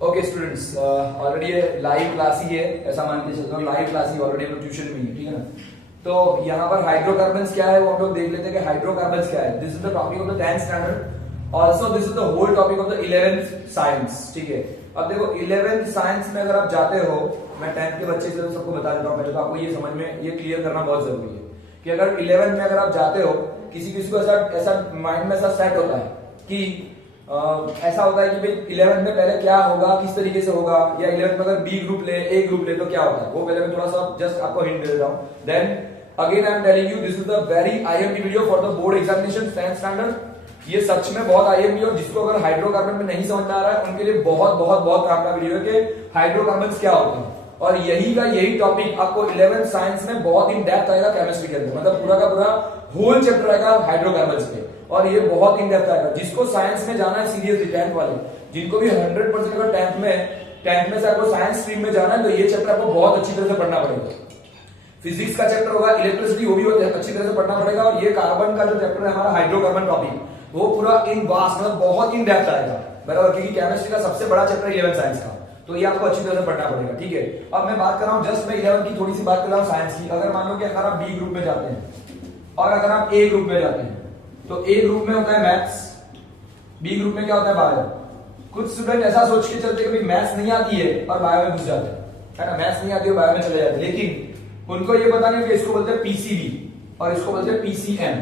Okay students, already ये live class ही है, ऐसा मान के चलते हो लाइव क्लास ही ऑलरेडी हम लोग ट्यूशन में ही, ठीक है ना। तो यहाँ पर हाइड्रोकार्बन्स क्या है वो हम लोग देख लेते हैं कि हाइड्रोकार्बन्स क्या है। This is the topic of the 10th standard, also this is the whole topic of the 11th science, ठीक है। अब देखो 11th साइंस में अगर आप जाते हो, मैं 10th के बच्चे से सबको बता देता हूँ, पहले तो आपको ये समझ में ये क्लियर करना बहुत जरूरी है कि अगर 11th में अगर आप जाते हो, किसी किसी को ऐसा माइंड में ऐसा सेट होता है कि ऐसा होता है कि भाई 11th में पहले क्या होगा, किस तरीके से होगा, या 11th में अगर बी ग्रुप ले, ए ग्रुप ले तो क्या होता है, वो पहले मैं थोड़ा सा जस्ट आपको हिंट दे देता हूं। Then again I am telling you this is the very IMP video for the board examination 10th standard. ये सच में बहुत आईएमपी, और जिसको अगर हाइड्रोकार्बन में नहीं समझ में आ रहा है उनके लिए बहुत बहुत बहुत काम का वीडियो है कि हाइड्रोकार्बन क्या होते हैं। और यही टॉपिक आपको 11th साइंस में बहुत इन डेप्थ आएगा केमिस्ट्री के अंदर, मतलब पूरा का पूरा होल चैप्टर आएगा हाइड्रोकार्बन्स पे, और ये बहुत इन डेप्थ आएगा। जिसको साइंस में जाना है सीरियसली, 10th वाले जिनको भी 100% अगर 10th में से आपको साइंस स्ट्रीम में जाना है तो ये चैप्टर आपको बहुत अच्छी तरह से पढ़ना पड़ेगा। फिजिक्स का चैप्टर होगा, इलेक्ट्रिसिटी वो भी अच्छी तरह से पढ़ना पड़ेगा, और ये कार्बन का जो चैप्टर है हमारा हाइड्रोकार्बन टॉपिक, वो पूरा इन वास्ट मतलब बहुत इन डेप्थ आएगा, बराबर, क्योंकि केमिस्ट्री का सबसे बड़ा चैप्टर 11th साइंस का, तो ये आपको अच्छी तरह से पढ़ना पड़ेगा, ठीक है। अब मैं बात कर रहा हूँ जस्ट मैं 11th की थोड़ी सी बात कर रहा हूँ साइंस की। अगर मान लो कि अगर आप बी ग्रुप में जाते हैं और अगर आप ए ग्रुप में जाते हैं, तो ए ग्रुप में होता है मैथ्स, बी ग्रुप में क्या होता है बायो। कुछ स्टूडेंट ऐसा सोच के चलते हैं कि मैथ्स नहीं आती है और बायो में घुस जाते हैं, है ना, मैथ्स नहीं आती है बायो में चले जाते हैं, लेकिन उनको ये पता नहीं कि इसको बोलते हैं पीसीबी और इसको बोलते हैं पीसीएम।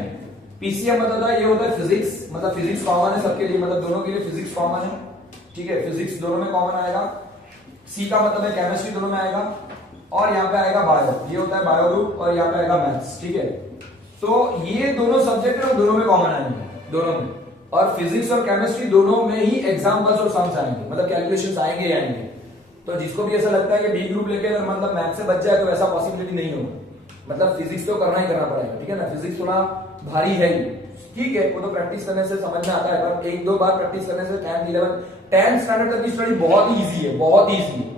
पीसीएम मतलब ये होता है फिजिक्स, मतलब फिजिक्स कॉमन है सबके लिए, मतलब दोनों के लिए फिजिक्स कॉमन है, ठीक है, फिजिक्स दोनों में कॉमन आएगा। सी का मतलब है केमिस्ट्री दोनों में आएगा, और यहाँ पे आएगा बायो, ये होता है बायो ग्रुप, और यहाँ पे आएगा मैथ्स, ठीक है। तो ये दोनों सब्जेक्ट है दोनों में कॉमन आएंगे, दोनों में, और फिजिक्स और केमिस्ट्री दोनों में ही एग्जांपल्स और सम्स आएंगे, मतलब कैलकुलेशंस आएंगे ही आएंगे। तो जिसको भी ऐसा लगता है कि बी ग्रुप लेके अगर मतलब मैथ्स से बच जाए तो ऐसा पॉसिबिलिटी नहीं होगा, मतलब फिजिक्स तो करना ही करना पड़ेगा, ठीक है ना। फिजिक्स थोड़ा भारी है ही, ठीक है, वो तो प्रैक्टिस करने से समझ में आता है, पर एक दो बार प्रैक्टिस करने से 10th स्टैंडर्ड तक की स्टडी बहुत ही इजी है, बहुत ही इजी है।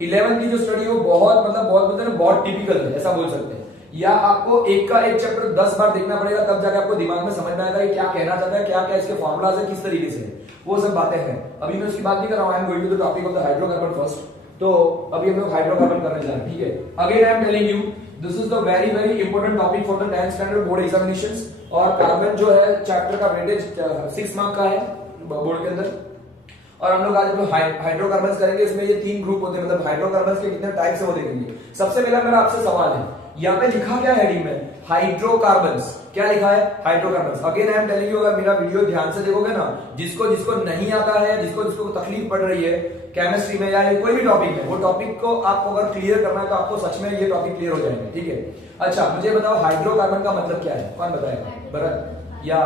11th की जो स्टडी है वो बहुत टिपिकल है, ऐसा बोल सकते हैं, या आपको एक का एक चैप्टर 10 बार देखना पड़ेगा, तब जाके आपको दिमाग में समझ में आएगा कि क्या कहना चाहता है, क्या क्या इसके फॉर्मुलाज है, किस तरीके से वो सब बातें हैं। अभी मैं उसकी बात नहीं कर रहा हूं, I am going to the topic of the hydrocarbon first. तो अभी हम लोग हाइड्रोकार्बन करने जा रहे हैं, ठीक है। Again I am telling you this is the very very important topic for the 10th standard board examinations. और कार्बन जो है चैप्टर का वेटेज 6 मार्क का है बोर्ड के अंदर, और हम लोग आज हाइड्रोकार्बन्स करेंगे। इसमें ये 3 ग्रुप होते हैं, मतलब हाइड्रोकार्बन्स के कितने टाइप्स है वो देखेंगे। सबसे पहला मेरा आपसे सवाल है, यहाँ पे लिखा क्या है हेडिंग में, हाइड्रोकार्बन्स, क्या लिखा है, hydrocarbons. Again I am telling you, अगर मेरा वीडियो ध्यान से देखोगे ना, जिसको नहीं आता है, जिसको तकलीफ पड़ रही है केमिस्ट्री में या कोई भी टॉपिक में, वो टॉपिक को आपको अगर क्लियर करना है तो आपको सच में ये टॉपिक क्लियर हो जाएंगे, ठीक है। अच्छा मुझे बताओ हाइड्रोकार्बन का मतलब क्या है, कौन बताएगा, भरत या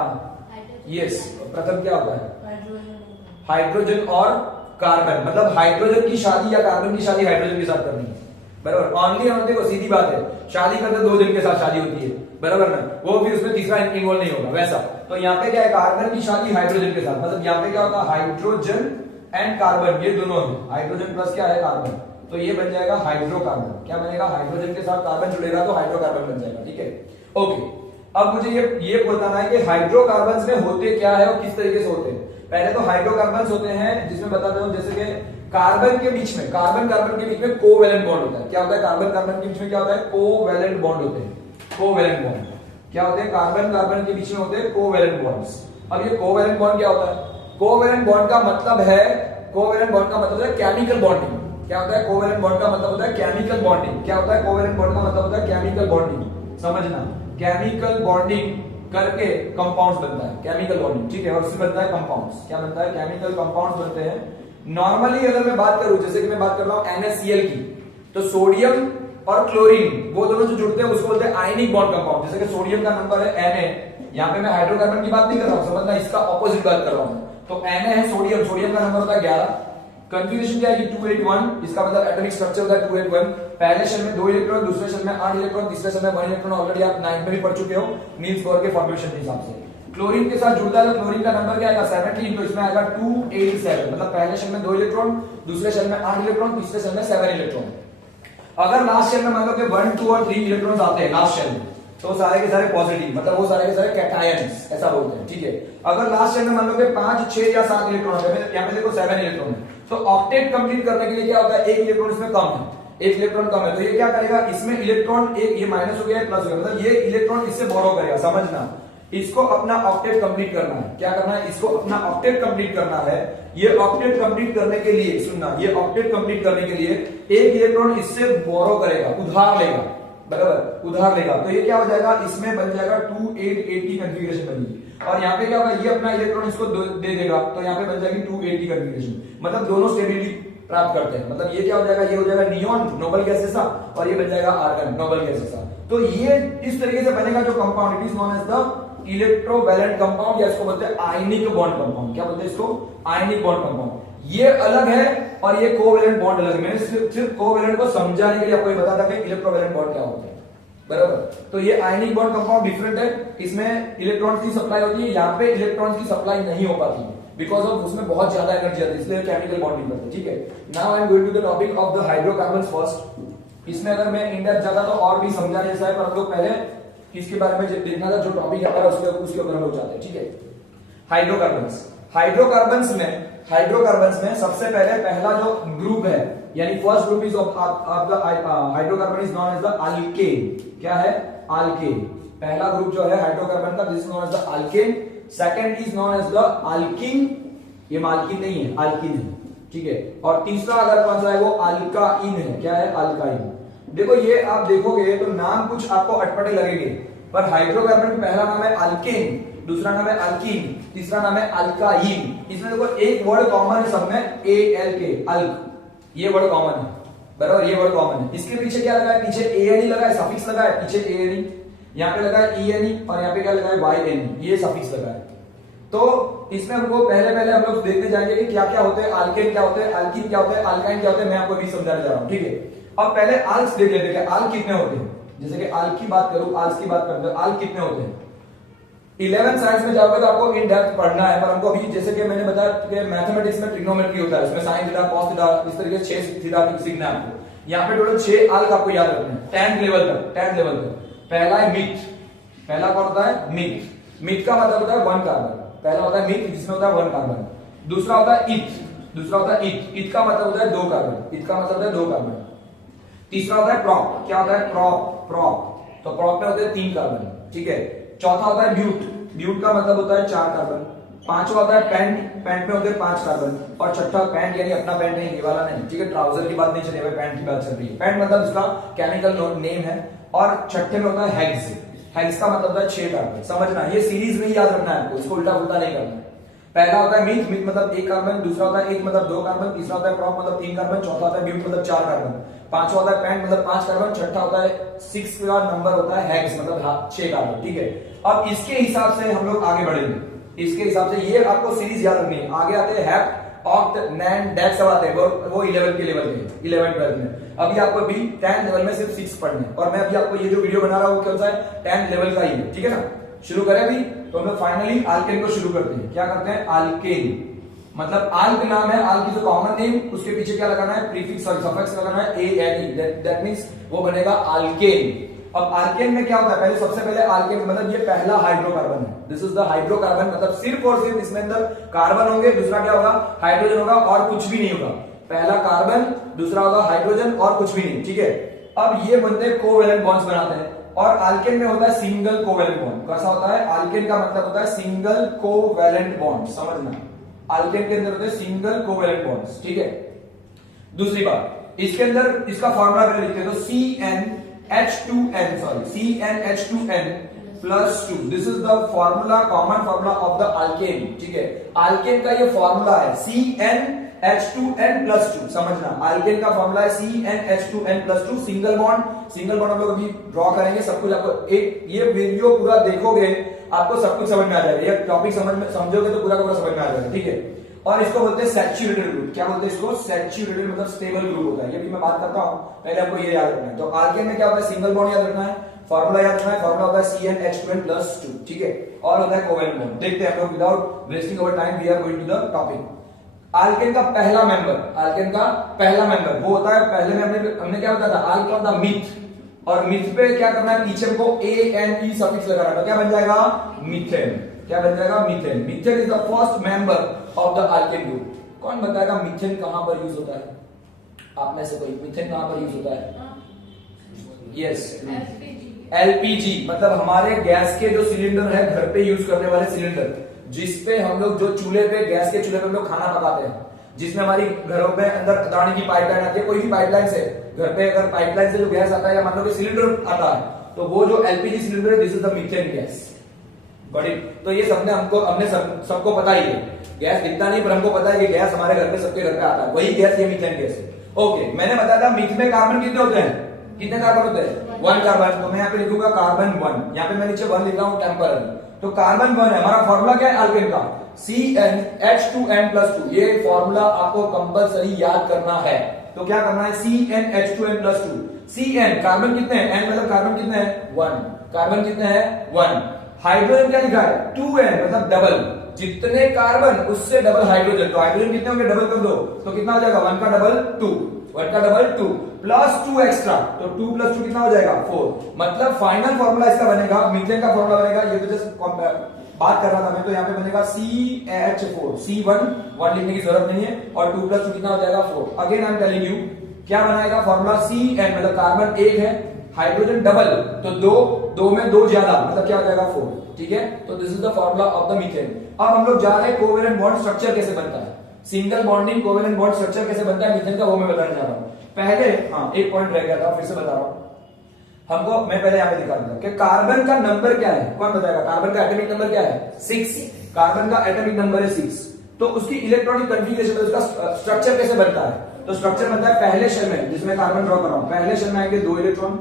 यस, प्रथम क्या होता है, हाइड्रोजन और कार्बन, मतलब हाइड्रोजन की शादी या कार्बन की शादी हाइड्रोजन के साथ करनी है, बराबर। ऑनली हम देखो सीधी बात है, शादी करते 2 जन के साथ शादी होती है, बराबर ना, वो भी उसमें तीसरा इन्वॉल्व नहीं होगा वैसा। तो यहाँ पे क्या है, कार्बन की शादी हाइड्रोजन के साथ, मतलब यहाँ पे क्या होता है, हाइड्रोजन एंड कार्बन, ये दोनों है, हाइड्रोजन प्लस क्या है कार्बन, तो ये बन जाएगा हाइड्रोकार्बन। क्या बनेगा, हाइड्रोजन के साथ कार्बन जुड़ेगा तो हाइड्रोकार्बन बन जाएगा, ठीक है, ओके। अब मुझे ये बताना है कि हाइड्रोकार्बन्स में होते क्या है और किस तरीके से होते हैं। पहले तो हाइड्रोकार्बन्स होते हैं जिसमें बताता हूं, जैसे कि कार्बन के बीच में, कार्बन के बीच में कोवैलेंट बॉन्ड होता है। क्या होता है, कार्बन के बीच में क्या होता है, कोवैलेंट बॉन्ड होते हैं। कोवैलेंट बॉन्ड क्या होते हैं, कार्बन के बीच में होते हैं कोवैलेंट बॉन्ड्स। अब ये कोवैलेंट बॉन्ड क्या होता है, कोवैलेंट बॉन्ड का मतलब है, कोवैलेंट बॉन्ड का मतलब है केमिकल बॉन्डिंग। क्या होता है, कोवैलेंट बॉन्ड का मतलब होता है केमिकल बॉन्डिंग। क्या होता है, कोवैलेंट बॉन्ड का मतलब होता है केमिकल बॉन्डिंग, समझना, केमिकल बॉन्डिंग करके कंपाउंड्स बनता है, केमिकल बॉन्डिंग, ठीक है, और उससे बनता है कंपाउंड्स। क्या बनता है, केमिकल कंपाउंड्स बनते हैं। नॉर्मली अगर मैं बात करूं, जैसे कि मैं बात कर रहा हूं NaCl की, तो सोडियम और क्लोरीन वो दोनों जो जुड़ते हैं उसको बोलते हैं आयनिक बॉन्ड कंपाउंड। जैसे कि सोडियम का नंबर है Na, यहाँ पे मैं हाइड्रोकार्बन की बात नहीं कर रहा हूं, समझना, इसका ऑपोजिट बात कर रहा हूं। तो Na है सोडियम का नंबर होता है 11। कंफ्यूजन क्या है कि 281, इसका मतलब एटॉमिक स्ट्रक्चर होता है 281। पहले शेल में 2 इलेक्ट्रॉन, दूसरे शेल में 8 इलेक्ट्रॉन, तीसरे शेल में 1 इलेक्ट्रॉन। ऑलरेडी आप 9th में भी पढ़ चुके हो नील्स बोर के फॉर्मेशन के हिसाब से। क्लोरीन के साथ जुड़ता है तो क्लोरीन का नंबर क्या आएगा, 17, तो इसमें आएगा 287, मतलब पहले शेल में 2 इलेक्ट्रॉन, दूसरे शेल में 8 इलेक्ट्रॉन, तीसरे शेल में 7 इलेक्ट्रॉन। अगर लास्ट शेल में मान लो कि 1, 2 और 3 इलेक्ट्रॉन्स आते हैं लास्ट शेल में, तो सारे के सारे पॉजिटिव, मतलब वो सारे के सारे कैटायंस ऐसा बोलते हैं, ठीक है। अगर लास्ट चेन में मान लो कि 5, 6 या 7 इलेक्ट्रॉन है, यहाँ पे देखो 7 इलेक्ट्रॉन है, तो ऑक्टेट कंप्लीट करने के लिए क्या होता है, एक इलेक्ट्रॉन इसमें कम है, एक इलेक्ट्रॉन कम है, तो ये क्या करेगा, इसमें इलेक्ट्रॉन एक ये माइनस हो गया प्लस हो गया, मतलब ये इलेक्ट्रॉन इससे बोरो करेगा, समझना। इसको अपना ऑक्टेट कंप्लीट करना है, क्या करना है, इसको अपना ऑक्टेट कंप्लीट करना है। ये ऑक्टेट कंप्लीट करने के लिए सुनना, ये ऑक्टेट कंप्लीट करने के लिए एक इलेक्ट्रॉन इससे बोरो करेगा, उधार लेगा, बराबर, उधार लेगा, तो ये क्या हो जाएगा, इसमें बन जाएगा 2880 कॉन्फ़िगरेशन बनेगी, और यहाँ पे क्या होगा, ये अपना इलेक्ट्रॉन इसको दे देगा, तो यहाँ पे बन जाएगी 280 कॉन्फ़िगरेशन, मतलब दोनों स्टेबिलिटी प्राप्त करते हैं। मतलब ये क्या हो जाएगा, ये हो जाएगा नियॉन नोबल गैस जैसा, और ये बन जाएगा आर्गन नोबल गैस जैसा। तो ये इस तरीके से बनेगा जो compound, it is known as the electrovalent compound, या इसको बोलते हैं आयनिक बॉन्ड कंपाउंड। क्या बोलते हैं इसको, आयनिक बॉन्ड कंपाउंड। ये अलग है और ये कोवैलेंट बॉन्ड अलग है। मैंने सिर्फ कोवैलेंट को समझाने के लिए आपको ये बता था कि इलेक्ट्रोवैलेंट बॉन्ड क्या होता है, बराबर। तो ये आयनिक बॉन्ड कंपाउंड डिफरेंट है, इसमें इलेक्ट्रॉन्स की सप्लाई होती है, यहाँ पे इलेक्ट्रॉन्स की सप्लाई नहीं हो पाती बिकॉज ऑफ उसमें बहुत ज्यादा एनर्जी आती है, इसलिए केमिकल बॉन्डिंग करते हैं, ठीक है। Now I am going to the topic of the hydrocarbons first. इसमें अगर मैं इन डेप्थ जाता तो और भी समझाने जैसा है, पर हम लोग पहले इसके बारे में देखना था, जो टॉपिक है उसके ऊपर हम लोग जाते हैं, ठीक है। हाइड्रोकार्बन्स, हाइड्रोकार्बन्स में सबसे पहले पहला जो ग्रुप है, यानी first group is of the hydrocarbon is known as the alkane. क्या है, अल्केन। पहला ग्रुप जो है हाइड्रोकार्बन का, this is known as the alkane. Second is known as the alkene, ये माल्किन नहीं है, अल्कीन है, ठीक है। और तीसरा अगर कौन सा है, वो अल्काइन है। क्या है, अल्काइन। देखो ये आप देखोगे तो नाम कुछ आपको अटपटे लगेंगे, पर हाइड्रोकार्बन का पहला नाम है अल्केन, दूसरा नाम है अल्कीन, तीसरा नाम है अल्काइन। इसमें देखो एक वर्ड कॉमन है सब में, ALK, अल्क, ये वर्ड कॉमन है, बराबर, ये वर्ड कॉमन है। इसके पीछे क्या लगा है, पीछे ANE लगा है, सफिक्स लगा है, पीछे ANE, यहाँ पे लगा है ENE, और यहाँ पे क्या लगा है, YNE, ये सफिक्स लगा है। तो इसमें हमको पहले हम लोग देखते जाएंगे कि क्या क्या होते हैं, अल्केन क्या होते हैं, अल्कीन क्या होते हैं, अल्काइन क्या होते हैं, मैं आपको भी समझाने जा रहा हूँ, ठीक है। अब पहले आल्क्स देख लेते हैं, आल्क कितने होते हैं। जैसे कि आल्क की बात करूं, आल्क्स की बात करते हैं, आल्क कितने होते हैं। 11 साइंस में जाओगे तो आपको इन डेप्थ पढ़ना है, पर हमको अभी जैसे कि मैंने बताया कि मैथमेटिक्स में ट्रिग्नोमेट्री होता है, उसमें साइन थीटा, कॉस थीटा, इस तरीके से 6 थीटा सीखना है आपको। यहाँ पे टोटल 6 आल्क आपको याद रखने हैं, 10th लेवल तक। पहला है मीथ, पहला कौन होता है, मीथ। मीथ का मतलब होता है 1 कार्बन, पहला होता है मीथ जिसमें होता है 1 कार्बन। दूसरा होता है ईथ, ईथ का मतलब होता है 2 कार्बन, ईथ का मतलब होता है 2 कार्बन। तीसरा होता है प्रॉप, क्या होता है, प्रॉप, तो प्रॉप में होते हैं 3 कार्बन, ठीक है। चौथा होता है ब्यूट का मतलब होता है 4 कार्बन। पांचवा होता है पैंट में होते हैं 5 कार्बन। और छठा पैंट, यानी अपना पैंट नहीं, ये वाला नहीं, ठीक है, ट्राउजर की बात नहीं चल रही है, पैंट की बात चल रही है। पैंट मतलब इसका केमिकल नेम है। और छठे में होता है हेक्स का मतलब होता है 6 कार्बन। समझना, ये सीरीज में याद रखना है आपको, इसको उल्टा पुल्टा नहीं करना है। पहला होता है मीथ मतलब 1 कार्बन, दूसरा होता है ईथ मतलब 2 कार्बन, तीसरा होता है प्रॉप मतलब 3 कार्बन, चौथा होता है ब्यूट मतलब 4 कार्बन, पांचवा होता है पैंट मतलब 5 कार्बन, छठा होता है 6 का नंबर होता है हेक्स मतलब 6 कार्बन, ठीक है। अब इसके हिसाब से हम लोग आगे बढ़ेंगे, इसके हिसाब से ये आपको सीरीज याद रखनी है। आगे आते हैं हेप्ट, ऑक्ट, नैन, डेक सब आते हैं, वो 11 के लेवल में, 11 12 में। अभी आपको भी 10th लेवल में सिर्फ 6 पढ़ने हैं, और मैं अभी आपको ये जो वीडियो बना रहा हूँ कौन सा है, 10th लेवल का ही है, ठीक है ना। शुरू करें अभी, तो हम लोग फाइनली अल्केन को शुरू करते हैं। क्या करते हैं, अल्केन मतलब आल्क नाम है, आल्क इज अ कॉमन नेम, उसके पीछे क्या लगाना है, प्रीफिक्स और सफिक्स लगाना है ANE, दैट मींस वो बनेगा अल्केन। अब अल्केन में क्या होता है, पहले सबसे पहले अल्केन मतलब ये पहला हाइड्रोकार्बन है, दिस इज द हाइड्रोकार्बन, मतलब सिर्फ और सिर्फ इसमें अंदर कार्बन होंगे, दूसरा क्या होगा, हाइड्रोजन होगा, और कुछ भी नहीं होगा। पहला कार्बन, दूसरा होगा हाइड्रोजन, और कुछ भी नहीं, ठीक है। अब ये बनते हैं कोवैलेंट बॉन्ड्स बनाते हैं, और अल्केन में होता है सिंगल कोवैलेंट बॉन्ड। कैसा होता है, अल्केन का मतलब होता है सिंगल कोवैलेंट बॉन्ड, समझना, अल्केन के अंदर होते हैं सिंगल कोवैलेंट बॉन्ड्स, ठीक है। दूसरी बात, इसके अंदर इसका फॉर्मूला पहले लिखते हैं, तो CnH2n plus 2, this is the formula, common formula of the alkane, ठीक है। अल्केन का ये फॉर्मूला है CnH2n प्लस 2, समझना, अल्केन का फॉर्मूला है CnH2n प्लस 2, सिंगल बॉन्ड हम लोग अभी ड्रॉ करेंगे, सब कुछ आपको एक ये वीडियो पूरा देखोगे आपको सब कुछ समझ में आ जाएगा, ये टॉपिक समझोगे तो पूरा का पूरा समझ में आ जाएगा, ठीक है। और इसको बोलते हैं सैचुरेटेड ग्रुप। क्या बोलते हैं इसको, सैचुरेटेड मतलब स्टेबल ग्रुप होता है, ये भी मैं बात करता हूं, पहले आपको ये याद रखना है। तो अल्केन में क्या होता है, सिंगल बॉन्ड याद रखना है, फॉर्मूला याद रखना है, फॉर्मूला होता है CnH2n प्लस 2, ठीक है। और होता है कोवैलेंट बॉन्ड। देखते हैं हम लोग, without wasting our time we are going to the topic. Alkane का पहला मेंबर वो होता है, पहले में हमने क्या बताया था, अल्क था मीथ, और मिथ पे क्या करना है, पीछे को ANE सफिक्स लगाना है, तो क्या बन जाएगा, मीथेन। क्या बन जाएगा, methane. Methane is the first member of the alkane group. कौन बताएगा मीथेन कहां पर यूज होता है, आप में से कोई, मीथेन कहां पर यूज होता है? यस, LPG मतलब हमारे गैस के जो सिलेंडर है, घर पे यूज करने वाले सिलेंडर, जिसपे हम लोग जो चूल्हे पे, गैस के चूल्हे पे हम लोग खाना पकाते हैं, जिसमें हमारी घरों में अंदर दाने की पाइपलाइन आती है, कोई भी पाइपलाइन से, घर पे अगर पाइपलाइन से जो गैस आता है या मतलब सिलेंडर आता है, तो वो जो LPG सिलेंडर है, this is the methane gas. बड़ी तो ये हमने सबको पता ही है, गैस दिखता नहीं पर हमको पता है कि गैस हमारे घर पे, सबके घर पे आता है, वही गैस ये मीथेन गैस है। ओके, मैंने बताया था मीथ में कार्बन कितने होते हैं, कितने कार्बन होते हैं, 1 कार्बन। तो मैं यहाँ पे लिखूंगा कार्बन 1, यहाँ पे मैं नीचे 1 लिख रहा हूं टेम्पररी। तो कार्बन 1 है, हमारा फॉर्मूला क्या है अल्केन का, CnH2n+2। ये फॉर्मूला आपको कंपलसरी याद करना है। तो क्या करना है, CnH2n+2। Cn कार्बन कितने हैं, n मतलब कार्बन कितने हैं, 1। कार्बन कितने हैं, 1। हाइड्रोजन क्या लिखा है, 2n मतलब डबल, जितने कार्बन उससे डबल हाइड्रोजन। तो हाइड्रोजन कितने होंगे, डबल कर दो, तो कितना हो जाएगा, 1 का डबल 2, 1 का डबल 2 प्लस 2 एक्स्ट्रा, तो 2 प्लस 2 कितना हो जाएगा, 4। मतलब फाइनल फॉर्मूला इसका बनेगा, मीथेन का फॉर्मूला बनेगा, ये तो जस्ट बात कर रहा था मैं, तो यहाँ पे बनेगा CH4। C1 लिखने की जरूरत नहीं है, और 2 प्लस 2 कितना हो जाएगा, 4। Again I am telling you, क्या बनाएगा फॉर्मूला, Cn मतलब कार्बन 1 है, हाइड्रोजन डबल, तो 2 में 2 ज्यादा, मतलब क्या हो जाएगा, 4। ठीक है, तो this is the formula of the methane. अब हम लोग जा रहे हैं कोवेलेंट बॉन्ड स्ट्रक्चर कैसे बनता है, single bonding covalent bond structure कैसे बनता है मीथेन का, वो मैं बताने जा रहा हूं। पहले एक पॉइंट रह गया था, फिर से बता रहा हूं हमको, मैं पहले यहां पे दिखा दूंगा कि कार्बन का नंबर क्या है, कौन बताएगा, कार्बन का एटॉमिक नंबर क्या है, 6। कार्बन का एटॉमिक नंबर है 6। तो उसकी इलेक्ट्रॉनिक कॉन्फ़िगरेशन, उसका स्ट्रक्चर कैसे बनता है, तो स्ट्रक्चर बनता है पहले शेल में, जिसमें कार्बन ड्रॉ कर रहा हूं, पहले शेल में आएंगे 2 इलेक्ट्रॉन,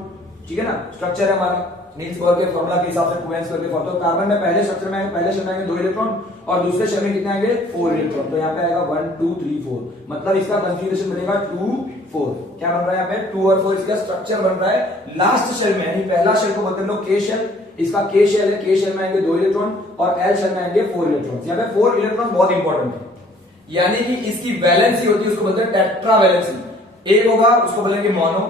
ठीक है ना, स्ट्रक्चर है हमारा नील्स बोर के फॉर्मूला के हिसाब से 2n स्क्वायर के फॉर्मूला। तो कार्बन में पहले स्ट्रक्चर में आएंगे, पहले शेल में आएंगे 2 इलेक्ट्रॉन, और दूसरे शेल में कितने आएंगे, 4 इलेक्ट्रॉन। तो यहाँ पे आएगा 1 2 3 4, मतलब इसका कॉन्फ़िगरेशन बनेगा 2 4। क्या बन रहा है यहाँ पे, 2 और 4 इसका स्ट्रक्चर बन रहा है। लास्ट शेल में, यानी पहला शेल को बोलते हैं लोग के शेल, इसका के शेल है, के शेल में आएंगे 2 इलेक्ट्रॉन, और एल शेल में आएंगे 4 इलेक्ट्रॉन। यहाँ पे 4 इलेक्ट्रॉन बहुत इंपॉर्टेंट है, यानी कि इसकी वैलेंसी होती है, उसको बोलते हैं टेट्रा वैलेंसी। एक होगा उसको बोलेंगे मोनो,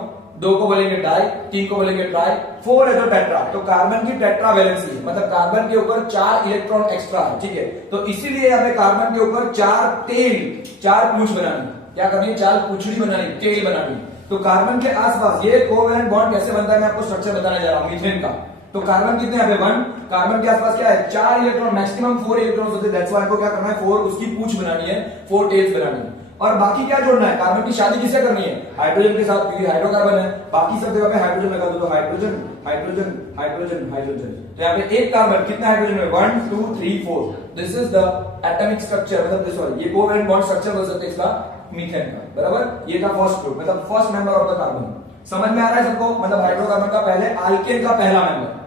2 को बोलेंगे डाई, 3 को बोलेंगे ट्राई, 4 है तो टेट्रा। तो कार्बन की टेट्रा वैलेंसी है, मतलब कार्बन के ऊपर 4 इलेक्ट्रॉन एक्स्ट्रा है, ठीक है। तो इसीलिए यहाँ पे कार्बन के ऊपर 4 टेल, 4 पूंछ बनानी, क्या करनी है, 4 पूंछड़ी बनानी, टेल बनानी। तो कार्बन के आसपास ये कोवेलेंट बॉन्ड कैसे बनता है, मैं आपको स्ट्रक्चर बताने जा रहा हूं मीथेन का। तो कार्बन कितने यहाँ पे 1, कार्बन के आसपास क्या है, 4 इलेक्ट्रॉन, मैक्सिमम 4 इलेक्ट्रॉन होते हैं, दैट्स व्हाई आपको क्या करना है, 4 उसकी पूंछ बनानी है, 4 टेल्स बनानी है। और बाकी क्या जोड़ना है, कार्बन की शादी किससे करनी है, हाइड्रोजन के साथ, क्योंकि हाइड्रोकार्बन है। बाकी सब जगह पे हाइड्रोजन लगा दो, तो हाइड्रोजन हाइड्रोजन हाइड्रोजन हाइड्रोजन। तो यहाँ पे एक कार्बन, कितना हाइड्रोजन है, 1 2 3 4। This is the atomic structure, मतलब दिस वाला, ये कोवेलेंट बॉन्ड स्ट्रक्चर बोल सकते हैं इसका, मीथेन का, बराबर। ये था फर्स्ट ग्रुप, मतलब first member of the carbon. समझ में आ रहा है सबको, मतलब हाइड्रोकार्बन का पहले, अल्केन का पहला मेंबर।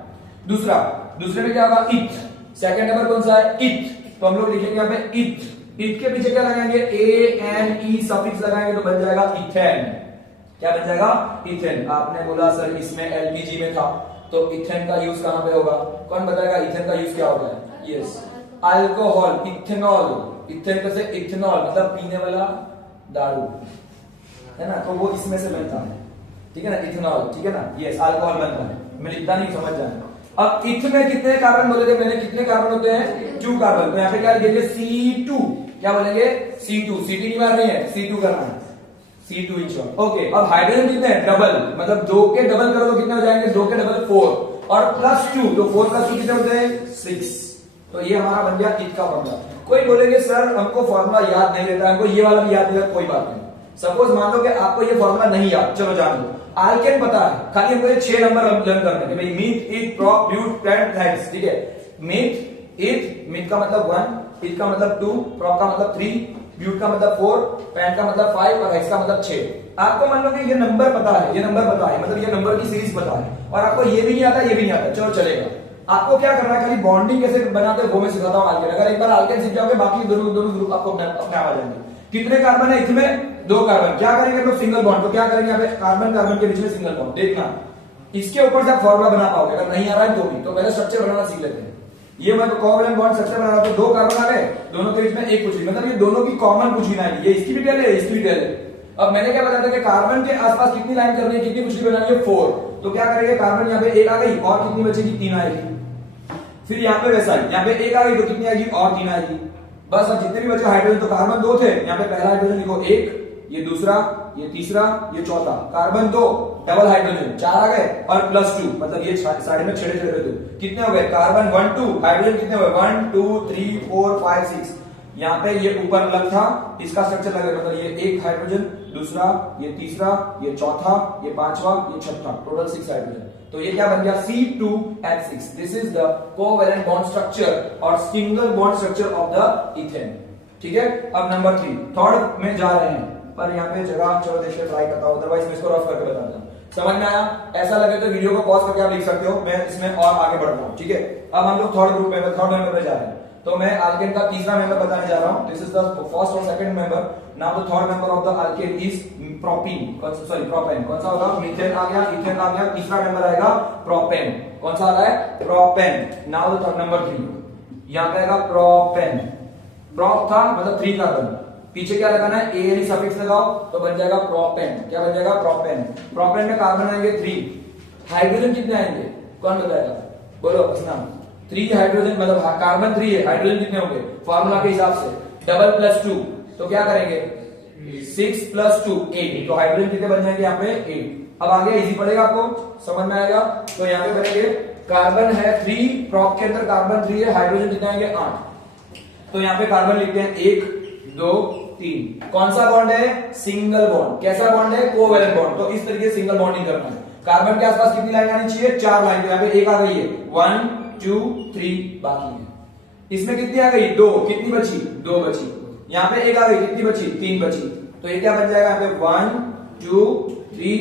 दूसरे में क्या होगा, इथ। सेकंड नंबर कौन सा है, इथ। तो हम लोग लिखेंगे यहाँ पे इथ। इथ के पीछे क्या लगाएंगे, ANE सफिक्स लगाएंगे, तो बन जाएगा इथेन। क्या बन जाएगा, इथेन। आपने बोला सर इसमें LPG में था, तो इथेन का यूज कहां पे होगा, कौन बताएगा इथेन का यूज क्या होगा, यस, अल्कोहल, इथेनॉल। इथेन से इथेनॉल मतलब पीने वाला दारू है ना, तो वो इसमें से बनता है, ठीक है ना, इथेनॉल, ठीक है ना, यस, अल्कोहल बनता है। मैं लिखता नहीं, समझ जाए। अब इथ में कितने कार्बन बोले थे मैंने, कितने कार्बन होते हैं, 2 कार्बन। तो यहाँ पे क्या लिखेंगे, C2। क्या बोलेंगे, C2। सीटी नहीं मार रही है, C2 करना है, C2 इंच। ओके, अब हाइड्रोजन कितने हैं, डबल, मतलब 2 के डबल करो तो कितने हो जाएंगे, 2 के डबल 4, और प्लस 2, तो 4 प्लस 2 कितने होते हैं, 6। तो ये हमारा बन गया इथ का फॉर्मूला। कोई बोलेंगे सर हमको फॉर्मूला याद नहीं रहता, हमको ये वाला भी याद नहीं रहता, कोई बात नहीं। सपोज मान लो कि आपको ये फॉर्मूला नहीं याद, चलो जान लो, अल्केन पता है, खाली हमको ये 6 नंबर लर्न करने हैं, भाई meth, eth, prop, but, pent, hex, ठीक है। मीथ, ईथ, मीथ का मतलब 1, ईथ का मतलब 2, प्रोप का मतलब 3, ब्यूट का मतलब 4, पेंट का मतलब 5, और हेक्स का मतलब 6। आपको मान लो कि ये नंबर पता है, ये नंबर पता है, मतलब ये नंबर की सीरीज पता है, और आपको ये भी नहीं आता, ये भी नहीं आता, चलो चलेगा। आपको क्या करना है, खाली बॉन्डिंग कैसे बनाते हैं वो मैं सिखाता हूं अल्केन। अगर एक बार अल्केन सीख जाओगे, बाकी दोनों ग्रुप आपको अपने आ जाएंगे। कितने कार्बन है इसमें, 2 कार्बन। क्या करेंगे लोग, सिंगल बॉन्ड। तो क्या करेंगे, यहाँ पे कार्बन कार्बन के बीच में सिंगल बॉन्ड। देखना इसके ऊपर से आप फॉर्मूला बना पाओगे, अगर नहीं आ रहा है तो भी। तो पहले स्ट्रक्चर बनाना सीख लेते हैं। ये मैं कोवेलेंट बॉन्ड स्ट्रक्चर बना रहा हूं, तो 2 कार्बन आ गए, दोनों के बीच में एक पूछी, मतलब ये दोनों की कॉमन पूछी ना, ये इसकी भी टेल है, इसकी भी टेल है। अब मैंने क्या बताया था कि कार्बन के आसपास कितनी लाइन करनी है, कितनी पूछड़ी बनानी है, 4। तो क्या करेंगे, कार्बन यहाँ पे एक आ गई और कितनी बचेगी, 3 आएगी। फिर यहाँ पे वैसा ही, यहाँ पे एक आ गई तो कितनी आएगी, और 3 आएगी। बस अब जितने भी बचे हाइड्रोजन, तो कार्बन 2 थे, यहाँ पे पहला हाइड्रोजन लिखो 1, ये दूसरा, ये तीसरा, ये चौथा, कार्बन 2, डबल हाइड्रोजन 4 आ गए और +2, मतलब ये साइड में छेड़े छेड़े 2 कितने हो गए, कार्बन 1 2, हाइड्रोजन कितने हो गए, 1 2 3 4 5 6। यहाँ पे ये ऊपर अलग था, इसका स्ट्रक्चर लगा, मतलब ये एक हाइड्रोजन, दूसरा, ये तीसरा, ये चौथा, ये पांचवा, ये छठा, टोटल 6 हाइड्रोजन। तो ये क्या बन गया, C2H6। This is the covalent bond structure और single bond structure of the ethane. ठीक है, अब नंबर 3 थर्ड में जा रहे हैं, पर यहाँ पे जगह चलो देखते ट्राई करता हूं, अदरवाइज मैं इसको रफ करके बता दूं। समझ में आया? ऐसा लगे तो वीडियो को पॉज करके आप लिख सकते हो, मैं इसमें और आगे बढ़ता हूं। ठीक है, अब हम लोग थर्ड मेंबर में जा रहे हैं। तो मैं अल्केन का तीसरा मेंबर बताने जा रहा हूं। दिस इज द फर्स्ट और second member. Now the third member of the alkane is propene, sorry propane. कौन सा होगा, मीथेन आ गया, इथेन आ गया, तीसरा मेंबर आएगा प्रोपेन। कौन सा आ रहा है, propane. Now the third number 3, यहां पे आएगा प्रोपेन। प्रोप था मतलब 3 कार्बन, पीछे क्या लगाना है, एन सफिक्स लगाओ तो बन जाएगा प्रोपेन। क्या बन जाएगा, प्रोपेन। प्रोपेन में कार्बन आएंगे 3, हाइड्रोजन कितने आएंगे, कौन बताएगा, बोलो अपना। 3 हाइड्रोजन, मतलब कार्बन 3 है, हाइड्रोजन कितने होंगे, फार्मूला के हिसाब से डबल +2, तो क्या करेंगे 6 + 2 8, तो हाइड्रोजन कितने बन जाएंगे यहाँ पे 8। अब आगे इजी पड़ेगा, आपको समझ में आएगा। तो यहाँ पे बनेंगे, कार्बन है 3, प्रोप के अंदर कार्बन 3 है, हाइड्रोजन कितने आएंगे 8। तो यहाँ पे कार्बन लिखते हैं 1 2 3। कौन सा बॉन्ड है, सिंगल बॉन्ड। कैसा बॉन्ड है, कोवेलेंट बॉन्ड। तो इस तरीके से सिंगल बॉन्डिंग करना है। कार्बन के आसपास कितनी लाइन आनी चाहिए, 4 लाइन। तो यहाँ पे एक आ गई है, 1 2 3 बाकी है। इसमें कितनी आ गई, 2, कितनी बची, 2 बची। यहाँ पे एक आ गई, कितनी बची, 3 बची। तो ये क्या बन जाएगा, यहाँ पे 1 2 3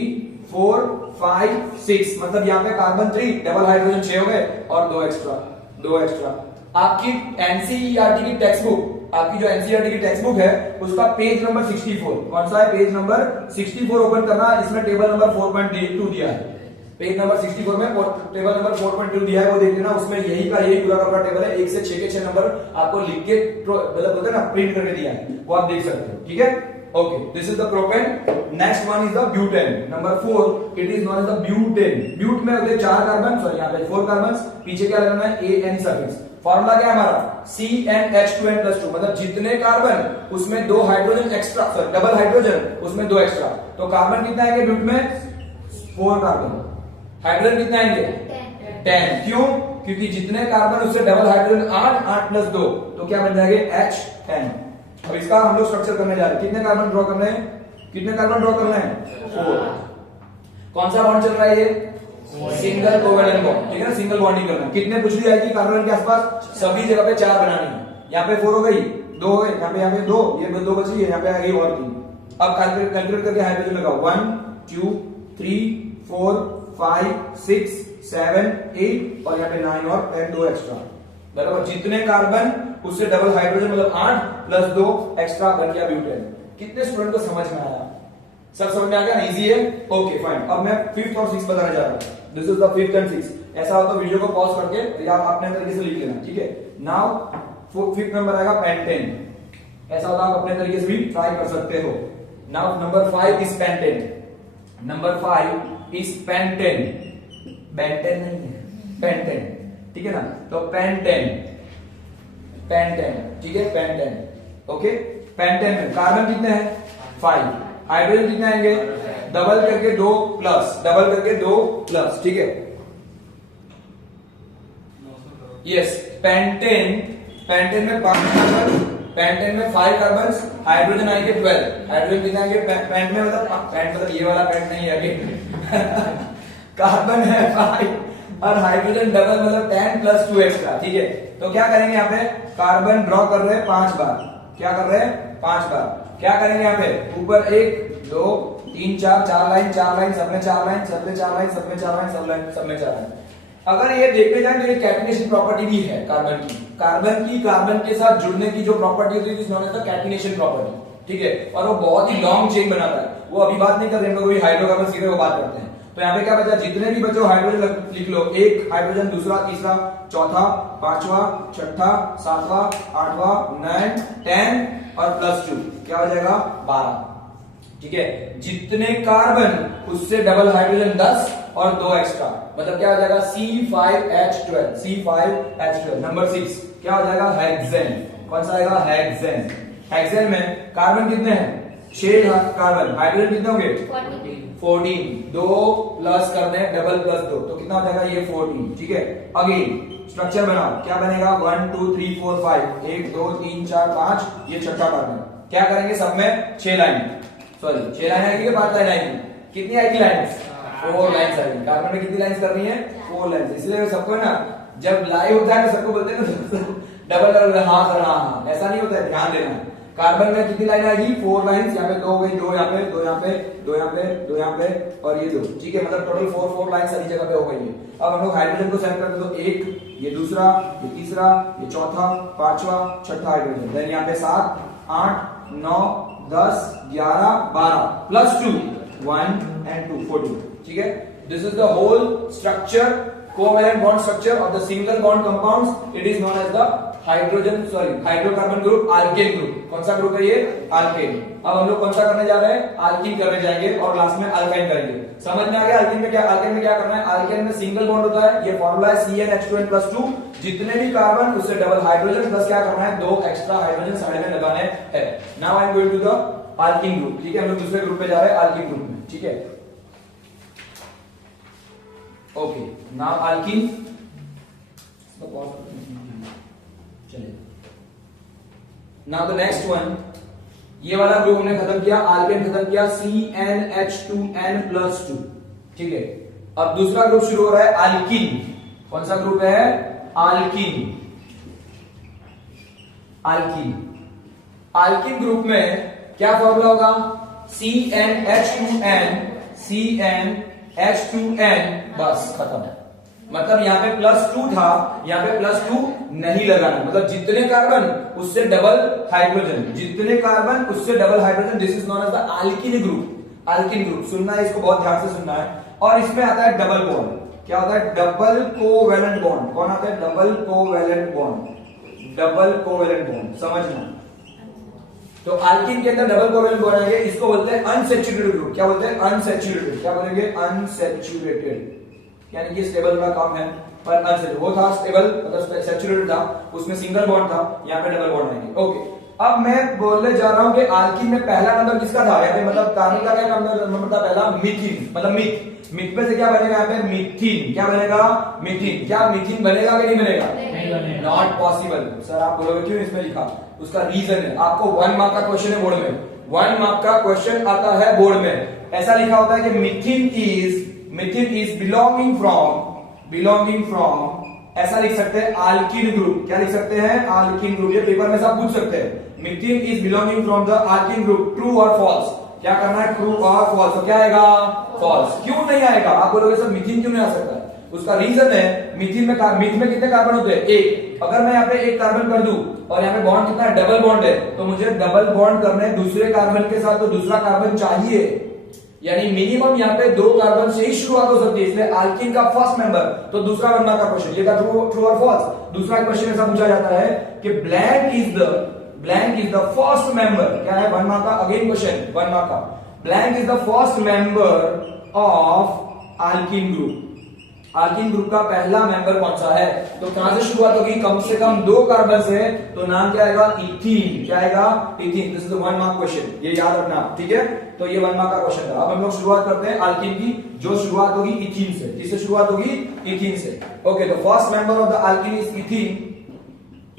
4 5 6, मतलब यहाँ पे कार्बन 3, डबल हाइड्रोजन 6 हो गए और 2 एक्स्ट्रा। आपकी एनसीईआरटी की टेक्स्ट बुक, आपकी जो एनसीईआरटी की टेक्स्ट बुक है उसका पेज नंबर 64, कौन सा है, पेज नंबर 64 ओपन करना। इसमें टेबल नंबर 4.2 दिया है। पेज नंबर 64 में टेबल नंबर 4.2 दिया है, वो देख लेना। उसमें यही पूरा का पूरा टेबल है, 1 से 6 के 6 नंबर आपको लिख के मतलब होता है ना, प्रिंट करके दिया है, वो आप देख सकते हो। ठीक है, okay, this is the propane. Next one is the butane. Number 4, it is known as the butane. ब्यूट में होते 4 कार्बन, सॉरी यहाँ पे 4 कार्बन, पीछे क्या लगाना है, AN सफिक्स। फॉर्मूला क्या है हमारा, CnH2n+2, मतलब जितने कार्बन उसमें 2 hydrogen extra, sorry double hydrogen उसमें 2 एक्स्ट्रा। तो कार्बन कितना आएंगे ब्यूट में, 4 कार्बन। हाइड्रोजन कितने आएंगे, 10। क्यों, क्योंकि जितने कार्बन उससे डबल हाइड्रोजन 8, 8 + 2, तो क्या बन जाएंगे, H10। अब इसका हम लोग स्ट्रक्चर करने जा रहे हैं। कितने कार्बन ड्रॉ करने हैं, कितने कार्बन ड्रॉ करना है, 4। कौन सा बॉन्ड चल रहा है, ये सिंगल कोवेलेंट बॉन्ड। ठीक है ना, सिंगल बॉन्डिंग करना है। कितने पूछ लिया है कि कार्बन के आसपास, सभी जगह पे 4 बनानी है। यहाँ पे 4 हो गई, 2 हो गए, यहाँ पे 2, ये 2 बची है, यहाँ पे आ गई और 3। अब कैलकुलेट करके हाइड्रोजन लगाओ, 1 2 3 4 5 6 7 8 और यहाँ पे 9 और 10, 2 एक्स्ट्रा। बराबर, जितने कार्बन उससे डबल हाइड्रोजन, मतलब 8 + 2 एक्स्ट्रा बन गया ब्यूटेन। कितने स्टूडेंट को समझ में आया, सब समझ में आ गया, इजी है। Okay fine. अब मैं 5th और 6th बताने जा रहा हूं। This is the 5th and 6th। ऐसा हो तो वीडियो को पॉज करके या आप अपने तरीके से लिख लेना। ठीक है, नाउ 5th नंबर आएगा पेंटेन। ऐसा होता आप अपने तरीके से भी ट्राई कर सकते हो। Now number 5 is pentane. Number 5 is pentane. Ben Ten नहीं है, पेंटेन। ठीक है ना, तो पेंटेन, ठीक है, पेंटेन। ओके, पेंटेन में कार्बन कितने हैं, 5, हाइड्रोजन कितने आएंगे, डबल करके 2 प्लस, डबल करके 2 प्लस। ठीक है, यस, पेंटेन में 5 कार्बन, पेंटेन में 5 कार्बन, हाइड्रोजन आएंगे 12। हाइड्रोजन कितने आएंगे, पेंट में मतलब ये वाला पेंट नहीं है, कार्बन है 5 और हाइड्रोजन डबल, मतलब 10 + 2 एक्स्ट्रा। ठीक है, तो क्या करेंगे, यहाँ पे कार्बन ड्रॉ कर रहे हैं 5 बार। क्या कर रहे हैं, 5 बार। क्या करेंगे, यहाँ पे ऊपर 1 2 3 4 लाइन, 4 लाइन, सब में 4 लाइन, सब में 4 लाइन, सब में 4 लाइन, सब में 4 लाइन। अगर ये देखने जाए तो ये कैटिनेशन प्रॉपर्टी भी है कार्बन के साथ जुड़ने की जो प्रॉपर्टी होती है, known as the catenation property. ठीक है, और वो बहुत ही लॉन्ग चेन बनाता है। वो अभी बात नहीं कर रहे हम लोग, हाइड्रोकार्बन सीधे वो बात करते हैं। तो यहाँ पे क्या बचा, जितने भी बचे हाइड्रोजन लिख लो, 1 हाइड्रोजन, दूसरा, तीसरा, चौथा, 5वां, 6ठा, 7वां, 8वां, 9 10 और +2 क्या हो जाएगा, 12। ठीक है, जितने कार्बन उससे डबल हाइड्रोजन 10 और 2 एक्स्ट्रा, मतलब क्या हो जाएगा C5H12, C5H12। नंबर 6 क्या हो जाएगा हेक्सेन। कौन सा आएगा हेक्सेन। हेक्सेन में कार्बन कितने हैं 6 कार्बन, हाइड्रोजन कितने होंगे 14, 2 प्लस कर दें डबल प्लस 2 तो कितना हो जाएगा ये 14। ठीक है, अगेन स्ट्रक्चर बनाओ, क्या बनेगा 1 2 3 4 5, 1 2 3 4 5, ये छठा कार्बन। क्या करेंगे सब में 6 लाइन, सॉरी 6 लाइन आएगी कि 5 लाइन आएगी, कितनी आएगी लाइन्स 4 लाइन्स आएगी। कार्बन में कितनी लाइन्स करनी है 4 लाइन्स, इसलिए सबको ना जब लाइव होता है तो सबको बोलते हैं ना डबल डबल हाँ सर हाँ, ऐसा नहीं होता है, ध्यान देना। कार्बन में कितनी लाइन आएगी 4 लाइन्स, यहाँ पे 2 हो गई, 2 यहाँ पे 2 यहाँ पे 2 यहाँ पे 2 यहाँ पे और ये 2। ठीक है, मतलब टोटल 4 लाइन्स सभी जगह पे हो गई है। अब हम लोग हाइड्रोजन को सेट करते तो 1, ये दूसरा, ये तीसरा, ये चौथा, पांचवा, छठा हाइड्रोजन। देन यहाँ पे 7 8 9 10 11 12 प्लस 2 1 and 2 14। ठीक है, this is the whole structure, covalent bond structure of the single bond compounds. It is known as the hydrocarbon group, alkane group. कौन सा ग्रुप है ये अल्केन। अब हम लोग कौन सा करने जा रहे हैं अल्कीन करने जाएंगे और लास्ट में अल्काइन करेंगे। समझ में आ गया अल्केन में क्या करना है। अल्केन में सिंगल बॉन्ड होता है, ये फॉर्मूला है CnH2n+2, जितने भी कार्बन उससे डबल हाइड्रोजन प्लस क्या करना है 2 एक्स्ट्रा हाइड्रोजन साइड में लगाने हैं। Now I am going to the alkene group. ठीक है, हम लोग दूसरे ग्रुप पे जा रहे हैं अल्कीन ग्रुप में। ठीक है, ओके नाउ अल्कीन चलिए। नाउ द नेक्स्ट वन, ये वाला ग्रुप हमने खत्म किया, अल्केन खत्म किया, CnH2n+2। ठीक है, अब दूसरा ग्रुप शुरू हो रहा है अल्कीन। कौन सा ग्रुप है अल्कीन। अल्कीन अल्कीन ग्रुप में क्या फॉर्मूला होगा CnH2n, बस खत्म। मतलब यहाँ पे +2 था, यहाँ पे +2 नहीं लगाना, मतलब जितने कार्बन उससे डबल हाइड्रोजन, जितने कार्बन उससे double hydrogen. This is known as the alkene group. Alkene group सुनना है, इसको बहुत ध्यान से सुनना है। और इसमें आता है डबल बॉन्ड। क्या होता है डबल कोवैलेंट बॉन्ड। कौन आता है double covalent bond. Double covalent bond समझना। तो अल्कीन के अंदर डबल कोवैलेंट बॉन्ड आएंगे, इसको बोलते हैं अनसैचुरेटेड ग्रुप। क्या बोलते हैं अनसैचुरेटेड। क्या बोलेंगे अनसैचुरेटेड, यानी कि स्टेबल का काम है पर अनसैचुरेटेड। वो था स्टेबल मतलब सैचुरेटेड था, उसमें सिंगल बॉन्ड था, यहाँ पे डबल बॉन्ड आएंगे। ओके, अब मैं बोलने जा रहा हूं कि अल्कीन में पहला नंबर किसका था, यहाँ पे मतलब कार्बन का क्या नंबर था पहला मीथीन, मतलब मीथ में से क्या बनेगा यहाँ पे मीथीन। क्या बनेगा मीथीन। क्या मीथीन बनेगा कि नहीं बनेगा, नहीं बनेगा, नॉट पॉसिबल। सर आप बोलोगे क्यों इसमें लिखा, उसका रीजन है। आपको 1 मार्क का क्वेश्चन है बोर्ड में, 1 मार्क का क्वेश्चन आता है बोर्ड में। ऐसा लिखा होता है कि मीथीन इज बिलोंगिंग फ्रॉम ऐसा लिख सकते हैं अल्कीन ग्रुप। क्या लिख सकते हैं अल्कीन ग्रुप, ये पेपर में सब पूछ सकते हैं। Methane is belonging from the alkene group, true और फॉल्स। क्या करना है ट्रू और फॉल्स। तो क्या आएगा फॉल्स। क्यों नहीं आएगा, आप बोलोगे सर मीथेन क्यों नहीं आ सकता है, उसका रीजन है मीथेन में कितने कार्बन होते हैं 1। अगर मैं यहाँ पे 1 कार्बन कर दूं और यहाँ पे बॉन्ड कितना है डबल बॉन्ड है, तो मुझे डबल बॉन्ड करने दूसरे कार्बन के साथ, तो दूसरा कार्बन चाहिए, यानी मिनिमम यहाँ पे 2 कार्बन से ही शुरुआत हो सकती है। इसलिए अल्कीन का फर्स्ट मेंबर, तो दूसरा 1 मार्क का क्वेश्चन ये था ट्रू और फॉल्स। दूसरा क्वेश्चन ऐसा पूछा जाता है कि blank is the first member. क्या है 1 मार्क का अगेन क्वेश्चन 1 मार्क का। Blank is the first member of alkyne group. Alkene group का पहला मेंबर कौन सा है, तो कहां से शुरुआत होगी, कम से कम 2 कार्बन से, तो नाम क्या आएगा इथीन। क्या आएगा ethene. This is the 1 mark question, ये याद रखना। ठीक है, तो ये 1 मार्क का क्वेश्चन था। अब हम लोग शुरुआत करते हैं अल्कीन की, जो शुरुआत होगी इथीन से। किससे शुरुआत होगी इथीन से। ओके, तो first member of the alkene is ethene.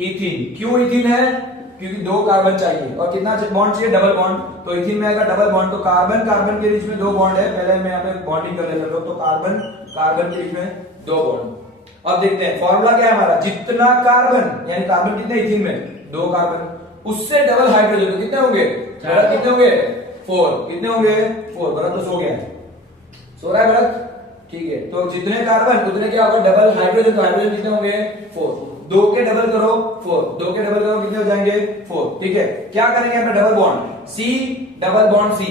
Ethene क्यों इथीन है, क्योंकि 2 कार्बन चाहिए और कितना बॉन्ड चाहिए डबल बॉन्ड, तो इथीन में आएगा डबल बॉन्ड। तो कार्बन के बीच में 2 बॉन्ड है, पहले मैं यहाँ पे बॉन्डिंग कर लेता हूं, तो कार्बन के बीच में 2 बॉन्ड। अब देखते हैं फॉर्मूला क्या है हमारा, जितना कार्बन यानी कार्बन कितने इथीन में 2 कार्बन, उससे डबल हाइड्रोजन तो कितने होंगे, कितने होंगे 4। कितने होंगे 4। भरत तो सो गया है, सो रहा है भरत। ठीक है, तो जितने कार्बन उतने क्या होगा डबल हाइड्रोजन, तो हाइड्रोजन कितने होंगे 4। 2 के डबल करो 4, 2 के डबल करो कितने हो जाएंगे 4। ठीक है, क्या करेंगे यहाँ पे double bond C, double bond C।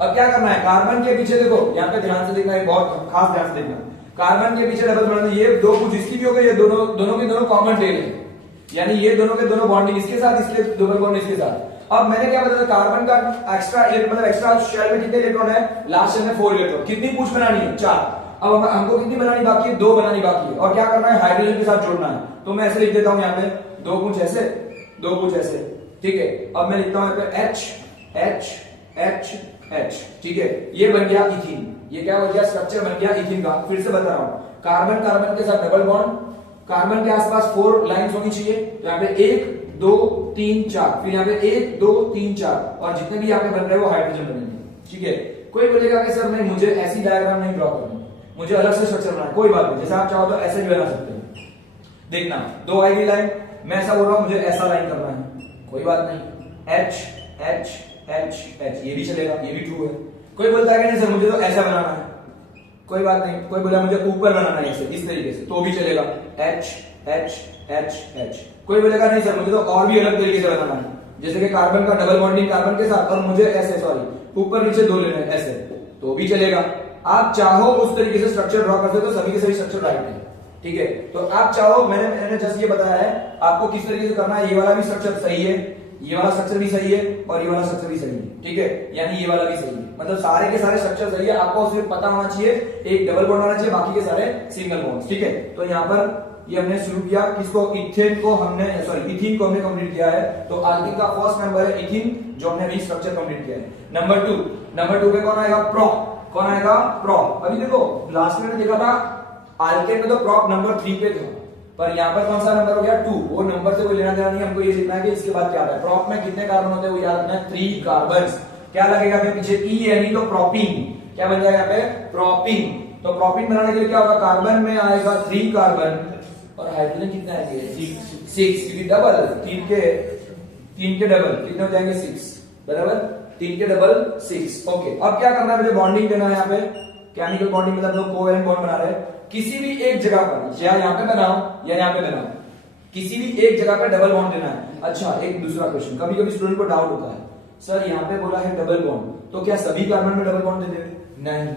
अब क्या करना है, कार्बन के पीछे देखो, यहाँ पे ध्यान से देखना है, बहुत खास ध्यान से देखना। कार्बन के पीछे डबल बॉन्ड, ये 2 कुछ इसकी भी हो गई, ये दोनों के दोनों कॉमन टेल है, यानी ये दोनों के दोनों बॉन्डिंग इसके साथ, इसके डबल बॉन्ड इसके साथ। अब मैंने क्या बताया, कार्बन का एक्स्ट्रा मतलब एक्स्ट्रा शेल में कितने इलेक्ट्रॉन है, लास्ट शेल में 4 इलेक्ट्रॉन। कितनी पूछ बनानी है 4। अब हमको कितनी बनानी बाकी है? 2 बनानी बाकी है। और क्या करना है? हाइड्रोजन के साथ जोड़ना है। तो मैं ऐसे लिख देता हूं यहाँ पे 2 कुछ ऐसे, 2 कुछ ऐसे, ठीक है। अब मैं लिखता हूं यहाँ पे H H H H, ठीक है। ये बन गया इथीन। ये क्या हो गया? स्ट्रक्चर बन गया इथीन का। फिर से बता रहा हूं, कार्बन कार्बन के साथ डबल बॉन्ड, कार्बन के आसपास 4 लाइंस होनी चाहिए। तो यहाँ पे 1 2 3 4, फिर यहाँ पे 1 2 3 4, और जितने भी यहाँ पे बन रहे हैं वो हाइड्रोजन बनेंगे, ठीक है। कोई बोलेगा कि सर नहीं, मुझे ऐसी डायग्राम नहीं ड्रॉ करनी, मुझे अलग से स्ट्रक्चर बनाना है। कोई बात नहीं, जैसा आप चाहो तो ऐसे भी बना सकते हैं। देखना 2 आएगी लाइन, मैं ऐसा बोल रहा हूं मुझे ऐसा लाइन करना है, कोई बात नहीं। H H H H, ये भी चलेगा, ये भी ट्रू है। कोई बोलता है कि नहीं सर मुझे तो ऐसा बनाना है, कोई बात नहीं। कोई बोला मुझे ऊपर बनाना है ऐसे, इस तरीके से, तो भी चलेगा। H H H H। कोई बोलेगा नहीं सर मुझे तो और भी अलग तरीके से बनाना है, जैसे कि कार्बन का डबल बॉन्डिंग कार्बन के साथ, और मुझे ऐसे, सॉरी, ऊपर नीचे 2 लेने ऐसे, तो भी चलेगा। आप चाहो उस तरीके से स्ट्रक्चर ड्रॉ कर दो, तो सभी के सभी स्ट्रक्चर राइट है, ठीक है। तो आप चाहो, मैंने जस्ट ये बताया है आपको किस तरीके से करना है। ये वाला भी स्ट्रक्चर सही है, ये वाला स्ट्रक्चर भी सही है, और ये वाला स्ट्रक्चर भी सही है, ठीक है। यानी ये वाला भी सही है, मतलब सारे के सारे स्ट्रक्चर सही है। आपको सिर्फ पता होना चाहिए एक डबल बॉन्ड होना चाहिए, बाकी के सारे सिंगल बॉन्ड्स, ठीक है। तो यहाँ पर ये हमने शुरू किया, किसको? इथेन को हमने, सॉरी, इथीन को हमने कंप्लीट किया है। तो अल्कीन का फर्स्ट मेंबर है इथीन, जो हमने अभी स्ट्रक्चर कंप्लीट किया है। नंबर 2 पे कौन आएगा? प्रोप। कौन आएगा? प्रोप। अभी देखो लास्ट में देखा था अल्केन में तो प्रोप नंबर 3 पे था, पर यहाँ पर कौन सा नंबर हो गया? 2। वो नंबर से कोई लेना देना नहीं, हमको ये लिखना है कि इसके बाद क्या है। प्रोप में कितने कार्बन होते हैं वो याद रखना है, 3 कार्बन। क्या लगेगा पे पीछे? ई, यानी तो प्रोपीन। क्या बन जाएगा यहाँ पे? प्रोपीन। तो प्रोपीन बनाने के लिए क्या होगा? कार्बन में आएगा 3 कार्बन, और हाइड्रोजन कितना आएंगे? 6, क्योंकि डबल 3 के डबल कितने हो जाएंगे? 6, बराबर। 3 के डबल 6। ओके, अब क्या करना है? मुझे बॉन्डिंग देना है यहाँ पे, केमिकल बॉन्डिंग, मतलब लोग कोवेलेंट बॉन्ड बना रहे हैं। किसी भी एक जगह पर, या यहाँ पे बनाओ या यहाँ पे बनाओ, किसी भी एक जगह पे डबल बॉन्ड देना है। अच्छा, एक दूसरा क्वेश्चन, कभी कभी स्टूडेंट को डाउट होता है, सर यहाँ पे बोला है डबल बॉन्ड, तो क्या सभी कार्बन में डबल बॉन्ड दे देंगे? नहीं,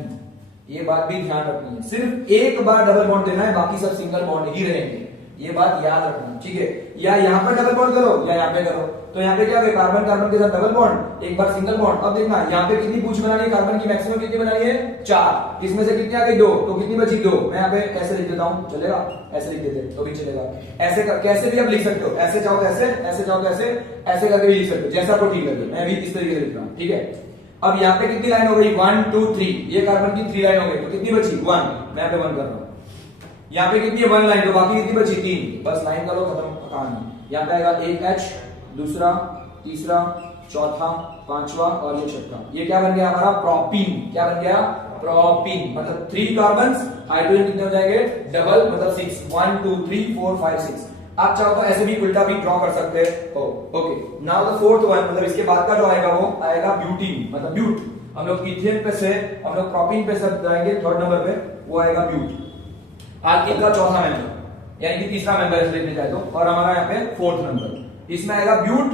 ये बात भी ध्यान रखनी है। सिर्फ एक बार डबल बॉन्ड देना है, बाकी सब सिंगल बॉन्ड ही रहेंगे, ये बात याद रखना, ठीक है। या यहाँ पर डबल बॉन्ड करो या यहाँ पे करो। तो यहाँ पे क्या है? कार्बन कार्बन के साथ डबल बॉन्ड, एक बार सिंगल बॉन्ड। अब देखना यहाँ पे कितनी पूंछ बनानी है कार्बन की? मैक्सिमम कितनी बनानी है? 4। इसमें से कितनी आ गई? 2। तो कितनी बची? 2। मैं यहाँ पे ऐसे लिख देता हूँ, चलेगा? ऐसे लिख देते तो भी चलेगा। ऐसे कर, कैसे भी आप लिख सकते हो, ऐसे चाहो तो ऐसे, ऐसे चाहो तो ऐसे, ऐसे करके भी लिख सकते हो, जैसा आपको ठीक लगे। मैं भी इस तरीके से लिख रहा हूँ, ठीक है। अब यहाँ पे कितनी लाइन हो गई? 1 2 3। ये कार्बन की 3 लाइन हो गई, तो कितनी बची? 1। मैं यहाँ पे 1 कर रहा हूँ। यहाँ पे कितनी है? 1 लाइन, तो बाकी कितनी बची? 3। बस लाइन करो, खत्म कहानी। यहाँ पे आएगा एक H, दूसरा, तीसरा, चौथा, पांचवा और ये छठा। ये क्या बन गया हमारा? प्रोपीन। क्या बन गया? प्रोपीन। मतलब 3 कार्बन, हाइड्रोजन कितने हो जाएंगे? डबल, मतलब 6। 1 2 3 4 5 6। आप चाहो तो ऐसे भी उल्टा भी ड्रॉ कर सकते हो। Okay, now the fourth one, मतलब इसके बाद का जो आएगा वो आएगा ब्यूटीन, मतलब ब्यूट। हम लोग इथेन पे से हम लोग प्रोपीन पे सब जाएंगे, थर्ड नंबर पे वो आएगा ब्यूट। अल्कीन का चौथा मेंबर, यानी कि तीसरा मेंबर है देखने जाए तो, और हमारा यहाँ पे फोर्थ नंबर। इसमें आएगा ब्यूट,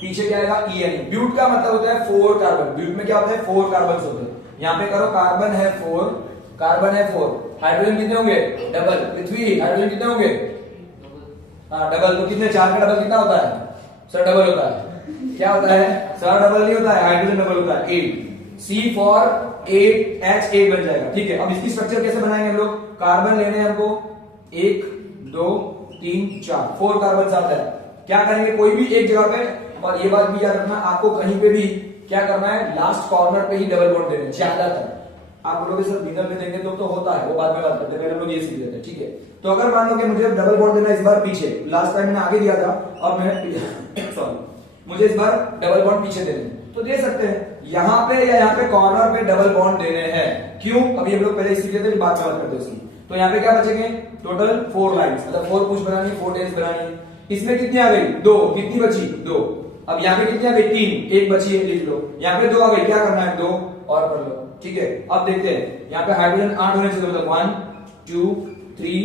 पीछे क्या आएगा? ई, यानी ब्यूट का मतलब होता है 4 कार्बन। ब्यूट में क्या होता है? 4 कार्बन होते हैं। यहाँ पे करो, कार्बन है 4, कार्बन है 4, हाइड्रोजन कितने होंगे? डबल। पृथ्वी, हाइड्रोजन कितने होंगे? हाँ, डबल। तो कितने? 4 का डबल कितना होता है? सर डबल होता है। क्या होता है? सर डबल नहीं होता है, हाइड्रोजन डबल होता है। 8, C फॉर 8, H 8 बन जाएगा, ठीक है। अब इसकी स्ट्रक्चर कैसे बनाएंगे हम लोग? कार्बन लेने हैं हमको, 1 2 3 4, 4 कार्बन आता है। क्या करेंगे? कोई भी एक जगह पे, और ये बात भी याद रखना, आपको कहीं पे भी क्या करना है? लास्ट कॉर्नर पे ही डबल बॉन्ड देना है ज्यादातर। आप बोलोगे सर बिगनर में देंगे तो होता है, वो बाद में बात करते हैं, पहले हम लोग ये सीख लेते हैं, ठीक है। तो अगर मान लो कि मुझे डबल बॉन्ड देना इस बार पीछे, लास्ट टाइम मैंने आगे दिया था और मैंने सॉरी, मुझे इस बार डबल बॉन्ड पीछे देने, तो दे सकते हैं। यहाँ पे या यहाँ पे कॉर्नर पे डबल बॉन्ड देने हैं। क्यों? अभी हम लोग पहले सीख लेते हैं, बाद में बात करते हैं उसकी। तो यहाँ पे क्या बचेंगे? टोटल 4 लाइन्स, मतलब 4 पुश बनानी है, 4 टेल्स बनानी है। इसमें कितनी आ गई? 2। कितनी बची? 2। अब यहाँ पे कितनी आ गई? 3। एक बची है, लिख लो। यहाँ पे 2 आ गई, क्या करना है? 2 और कर लो, ठीक है। अब देखते हैं, यहाँ पे हाइड्रोजन 8 होने चाहिए, मतलब 1 2 3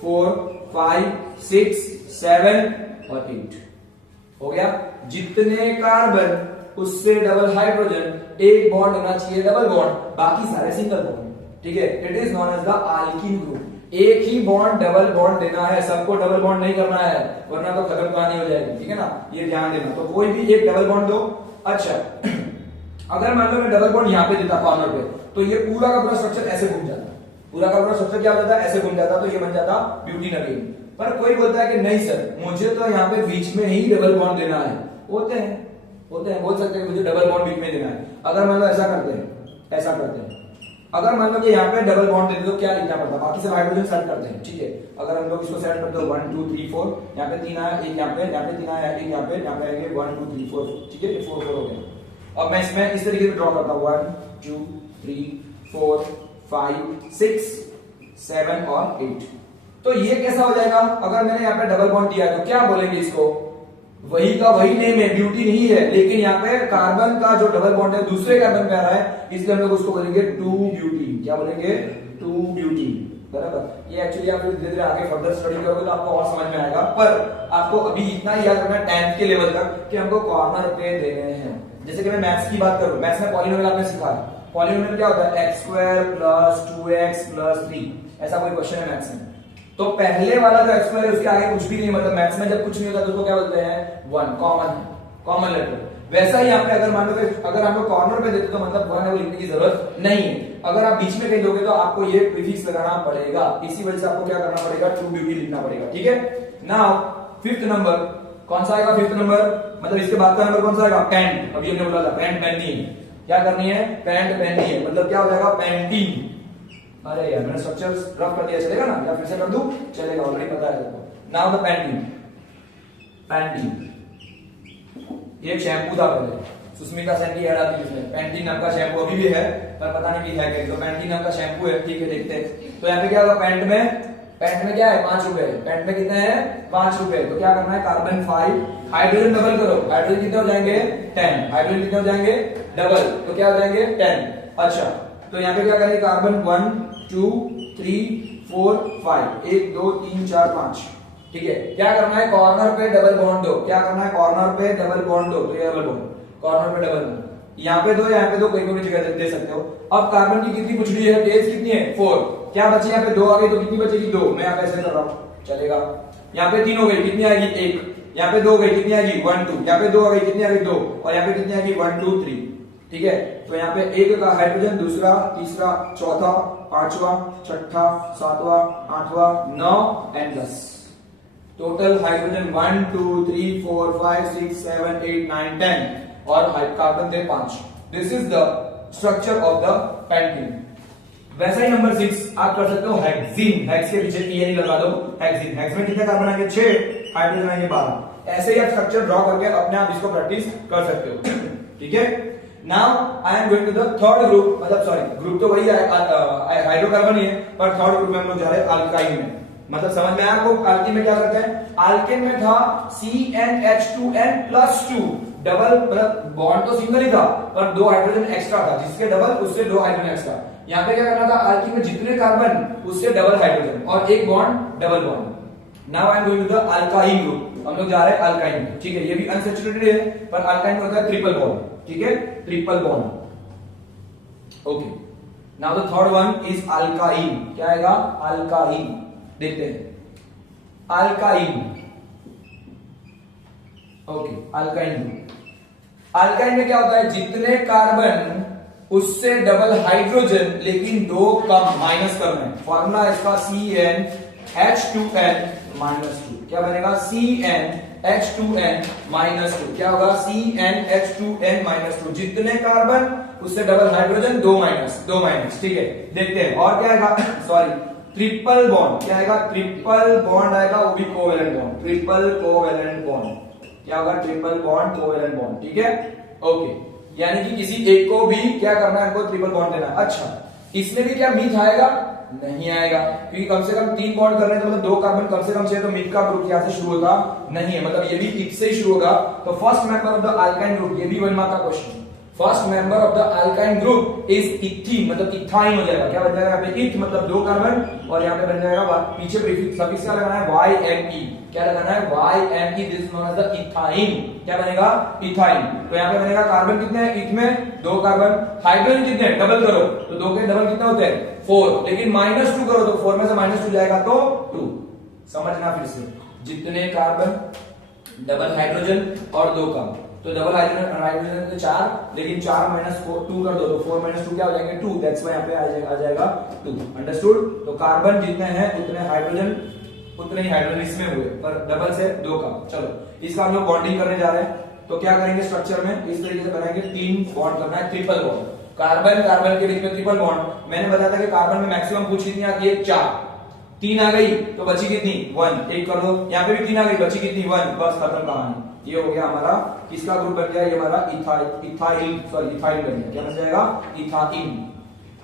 4 5 6 7 और 8 हो गया। जितने कार्बन उससे डबल हाइड्रोजन, एक बॉन्ड होना चाहिए डबल बॉन्ड, बाकी सारे सिंगल बॉन्ड, ठीक है। It is known as the alkene group. एक ही बॉन्ड डबल बॉन्ड देना है, सबको डबल बॉन्ड नहीं करना है, वरना तो खत्म कहानी हो जाएगी, ठीक है ना। ये ध्यान देना। तो कोई भी एक डबल बॉन्ड दो। अच्छा, अगर मान लो मैं डबल बॉन्ड यहाँ पे देता कॉर्नर पे, तो ये पूरा का पूरा स्ट्रक्चर ऐसे घूम जाता, पूरा का पूरा स्ट्रक्चर क्या हो जाता, ऐसे घूम जाता, तो ये बन जाता ब्यूटीन अगेन। पर कोई बोलता है कि नहीं सर, मुझे तो यहाँ पे बीच में ही डबल बॉन्ड देना है। होते हैं बोल सकते हैं मुझे डबल बॉन्ड बीच में देना है। अगर मान लो ऐसा करते हैं, अगर मान लो कि यहाँ पे डबल बॉन्ड देते तो क्या लिखना पड़ता, बाकी सब हाइड्रोजन सेट करते हैं, ठीक है। अगर हम लोग इसको सेट करते हो 1 2 3 4, यहाँ पे 3 आया, एक यहाँ पे 3 आया, एक यहाँ पे आएंगे 1 2 3 4, ठीक है, 4 4 हो गया। अब मैं इसमें इस तरीके से ड्रॉ करता हूँ 1 2 3 4 5 6 7 और 8। तो ये कैसा हो जाएगा, अगर मैंने यहाँ पे डबल बॉन्ड दिया तो क्या बोलेंगे इसको, वही का वही नेम है, ब्यूटीन ही है, लेकिन यहाँ पे कार्बन का जो डबल बॉन्ड है दूसरे कार्बन पे आ रहा है, इसलिए हम लोग उसको बोलेंगे 2 ब्यूटीन। क्या बोलेंगे, 2 ब्यूटीन, बराबर। ये एक्चुअली आप धीरे धीरे आगे फर्दर स्टडी करोगे तो आपको और समझ में आएगा, पर आपको अभी इतना ही याद रखना 10th के लेवल तक कि हमको कॉर्नर पे देने हैं। जैसे कि मैं मैथ्स की बात करूं, मैथ्स में पॉलिनोमियल आपने सीखा है, पॉलिनोमियल क्या होता है, x² + 2x + 3, ऐसा कोई क्वेश्चन है मैथ्स में। तो पहले वाला जो x² है उसके आगे कुछ भी नहीं, मतलब मैथ्स में जब कुछ नहीं होता तो उसको क्या बोलते हैं, 1, कॉमन लेटर। वैसा ही यहाँ पे अगर मान लो अगर हम लोग कॉर्नर पे देते तो मतलब 1 है वो लिखने की जरूरत नहीं है। अगर आप बीच में कहीं दोगे तो आपको ये प्रीफिक्स लगाना पड़ेगा, इसी वजह से आपको क्या करना पड़ेगा, 2 ब्यूटी लिखना पड़ेगा, ठीक है। नाउ 5th नंबर कौन सा आएगा, 5th नंबर मतलब इसके बाद का नंबर कौन सा आएगा, पैंट। अभी हमने बोला था पैंट पहननी है, क्या करनी है, पैंट पहननी है, मतलब क्या हो जाएगा, पैंटीन। अरे यार मैंने स्ट्रक्चर रफ कर दिया, चलेगा ना, या फिर से कर दूं, चलेगा, ऑलरेडी पता है आपको। नाउ द पैंटीन, ये एक शैम्पू था पहले, सुस्मिता सेन की ऐड आती है इसमें, पैंटीन नाम का शैम्पू अभी भी है पर पता नहीं कि है क्या, तो पैंटीन नाम का शैम्पू है, ठीक है, देखते हैं। तो यहाँ पे क्या होगा, पैंट में क्या है, 5 रुपए, पैंट में कितने हैं, 5 रुपए। तो क्या करना है, कार्बन 5, हाइड्रोजन डबल करो, हाइड्रोजन कितने हो जाएंगे, 10, हाइड्रोजन कितने हो जाएंगे, डबल, तो क्या हो जाएंगे 10। अच्छा, तो यहाँ पे क्या करेंगे, कार्बन 1 2 3 4 5, 1 2 3 4 5, ठीक है। क्या करना है, कॉर्नर पे डबल बॉन्ड दो, क्या करना है, कॉर्नर पे डबल बॉन्ड दो, तो ये डबल बॉन्ड, कॉर्नर पे डबल बॉन्ड, यहाँ पे दो, यहाँ पे दो, कोई भी जगह दे सकते हो। अब कार्बन की कितनी पूछनी है, डेज कितनी है, 4, क्या बची यहाँ पे 2 आ गई, तो कितनी बचेगी, 2, मैं यहाँ पे ऐसे कर रहा हूँ, चलेगा। यहाँ पे 3 हो गई, कितनी आएगी, 1, यहाँ पे 2 हो गई, कितनी आएगी, 1 2, यहाँ पे 2 आ गई, कितनी आ गई, 2, और यहाँ पे कितनी आएगी, 1 2 3, ठीक है। तो यहाँ पे 1 का हाइड्रोजन, दूसरा, तीसरा, चौथा, पांचवा, छठा, सातवां, आठवां, 9 एंड 10, टोटल हाइड्रोजन 1 2 3 4 5 6 7 8 9 10 और कार्बन थे 5। This is the structure of the Pantene. वैसा ही नंबर 6 आप कर सकते हो हेक्सीन, हेक्स के पीछे ई लगा दो, हेक्सीन, हेक्स में कितने कार्बन आएंगे, 6, हाइड्रोजन आएंगे 12। ऐसे ही आप स्ट्रक्चर ड्रॉ करके अपने आप इसको प्रैक्टिस कर सकते हो, ठीक है। Now I am going to the third group, मतलब सॉरी ग्रुप तो वही है, हाइड्रोकार्बन ही है, पर थर्ड ग्रुप में हम लोग जा रहे हैं अल्काइन में। मतलब समझ में आया आपको, अल्कीन में क्या करते हैं, अल्केन में था CnH2n+2, डबल, मतलब बॉन्ड तो सिंगल ही था पर 2 हाइड्रोजन एक्स्ट्रा था, जिसके डबल उससे 2 हाइड्रोजन एक्स्ट्रा। यहाँ पे क्या करना था, अल्कीन में जितने कार्बन उससे डबल हाइड्रोजन और एक bond double bond. Now I am going to the alkyne group, हम लोग जा रहे हैं अल्काइन में, ठीक है। ये भी अनसैचुरेटेड है पर अल्काइन में होता है ट्रिपल बॉन्ड, ठीक है, triple bond, okay. Now the third one is alkyne, क्या आएगा, अल्काइन, देखते हैं अल्काइन, ओके। अल्काइन में क्या होता है, जितने कार्बन उससे डबल हाइड्रोजन लेकिन 2 कम, माइनस करना है। फॉर्मूला इसका CnH2n-2, क्या बनेगा, CnH2n-2, क्या होगा, CnH2n-2, जितने कार्बन उससे डबल हाइड्रोजन 2 माइनस, ठीक है। देखते हैं और क्या आएगा, सॉरी ट्रिपल बॉन्ड, क्या आएगा, ट्रिपल बॉन्ड आएगा, वो भी covalent bond, triple covalent bond, क्या होगा, ट्रिपल बॉन्ड कोवेलेंट बॉन्ड, ठीक है, ओके। यानी कि किसी एक को भी क्या करना है, हमको ट्रिपल बॉन्ड देना है। अच्छा, इसमें भी क्या मीथ आएगा, नहीं आएगा, क्योंकि कम से कम 3 बॉन्ड कर रहे हैं तो मतलब 2 कार्बन कम से कम चाहिए, तो मीथ का ग्रुप यहां से शुरू होगा नहीं है, मतलब ये भी इथ से ही शुरू होगा। तो first member of the alkyne group, ये भी 1 मार्क का question, first member of the alkyne group is ethene, मतलब इथाइन हो जाएगा, क्या बन जाएगा, यहाँ पे इथ मतलब 2 कार्बन और यहाँ पे बन जाएगा पीछे प्रीफिक्स सफिक्स क्या लगाना है, YME, क्या लगाना है, YME, this is known as the ethyne, क्या बनेगा, इथाइन। तो यहाँ पे बनेगा कार्बन कितने हैं, इथ में 2 कार्बन, हाइड्रोजन कितने, डबल करो तो 2 के डबल कितने होते हैं, 4, लेकिन -2 करो तो 4 में से -2 जाएगा तो 2। समझना फिर से, जितने कार्बन डबल हाइड्रोजन और 2 कम, तो डबल हाइड्रोजन तो 4, लेकिन 4 माइनस 2 कर दो तो 4 माइनस 2 क्या हो जाएंगे 2, दैट्स व्हाई यहाँ पे आ जाएगा 2। अंडरस्टूड। तो कार्बन जितने हैं उतने ही हाइड्रोजन इसमें हुए, पर डबल से 2 का। चलो इसका हम लोग बॉन्डिंग करने जा रहे हैं, तो क्या करेंगे स्ट्रक्चर में इस तरीके से बनाएंगे, 3 बॉन्ड करना है, ट्रिपल बॉन्ड। कार्बन कार्बन के बीच में ट्रिपल बॉन्ड। मैंने बताया था कि कार्बन में मैक्सिमम पूछ कितनी आती है 4, 3 आ गई तो बची कितनी 1, एक कर दो, यहाँ पे भी 3 आ गई, बची कितनी 1, बस खत्म कहानी। ये हो गया हमारा किसका ग्रुप बन गया, ये हमारा इथाइल बन गया। क्या बन जाएगा इथाइन।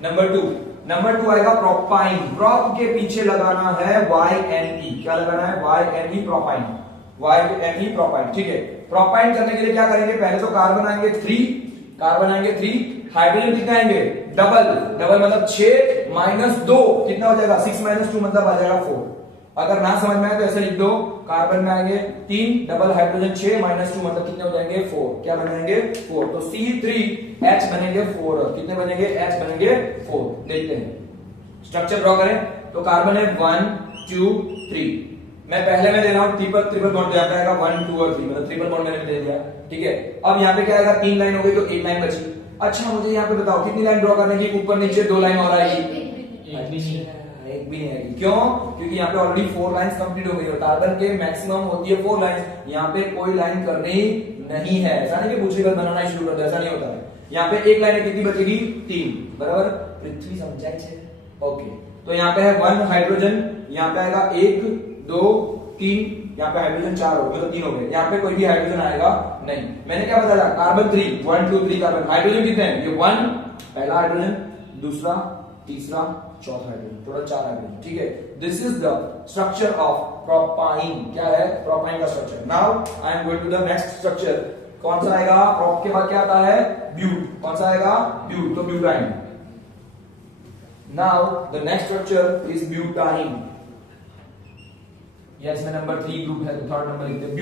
नंबर 2 आएगा प्रोपाइन। प्रोप के पीछे लगाना है YNE, क्या लगाना है YNE प्रोपाइन, YNE प्रोपाइन। ठीक है, प्रोपाइन करने के लिए क्या करेंगे, पहले तो कार्बन आएंगे 3, हाइड्रोजन कितने आएंगे डबल मतलब 6 माइनस 2 कितना हो जाएगा 6 माइनस 2 मतलब आ जाएगा 4। अगर ना समझ में आए तो ऐसे लिख दो, कार्बन में आएंगे 3, डबल हाइड्रोजन 6 माइनस 2 मतलब कितने हो जाएंगे 4। क्या बन जाएंगे 4, तो C3H बनेंगे 4, कितने बनेंगे H बनेंगे 4। देखते हैं स्ट्रक्चर ड्रॉ करें, तो कार्बन है 1 2 3, मैं पहले में दे रहा हूं ट्रिपल बॉन्ड, यहाँ पे आएगा 1 2 और 3 मतलब ट्रिपल बॉन्ड मैंने दे दिया। ठीक है, अब यहाँ पे क्या आएगा 3 लाइन हो गई तो 1 लाइन बची। अच्छा मुझे यहाँ पे बताओ कितनी लाइन ड्रॉ करने की, ऊपर नीचे 2 लाइन और आएगी, एक भी नहीं आएगी। क्यों, क्योंकि यहाँ पे ऑलरेडी 4 लाइंस कंप्लीट हो गई है, कार्बन के मैक्सिमम होती है 4 लाइंस, यहाँ पे कोई लाइन करनी नहीं है। ऐसा नहीं कि पूछे कर बनाना शुरू कर दो, ऐसा नहीं होता है। यहाँ पे एक लाइन कितनी बचेगी 3, बराबर, पृथ्वी समझाई छे। ओके, तो यहाँ पे है 1 हाइड्रोजन, यहाँ पे आएगा 1 2 3, यहाँ पे हाइड्रोजन 4 हो गए तो 3 हो गए, यहाँ पे कोई भी हाइड्रोजन आएगा नहीं। मैंने क्या बताया, कार्बन 3 1 2 3 कार्बन, हाइड्रोजन कितने हैं, ये 1 पहला हाइड्रोजन, दूसरा, तीसरा, चौथा हाइड्रोजन, टोटल 4 हाइड्रोजन। ठीक है, this is the structure of propyne. क्या है प्रोपाइन का structure. Now I am going to the next structure. कौन सा आएगा, प्रोप के बाद क्या आता है ब्यूट, कौन सा आएगा ब्यूट, तो butyne. Now the next structure is butyne. Yes में नंबर 3 ग्रुप है तो थर्ड नंबर लिखते हैं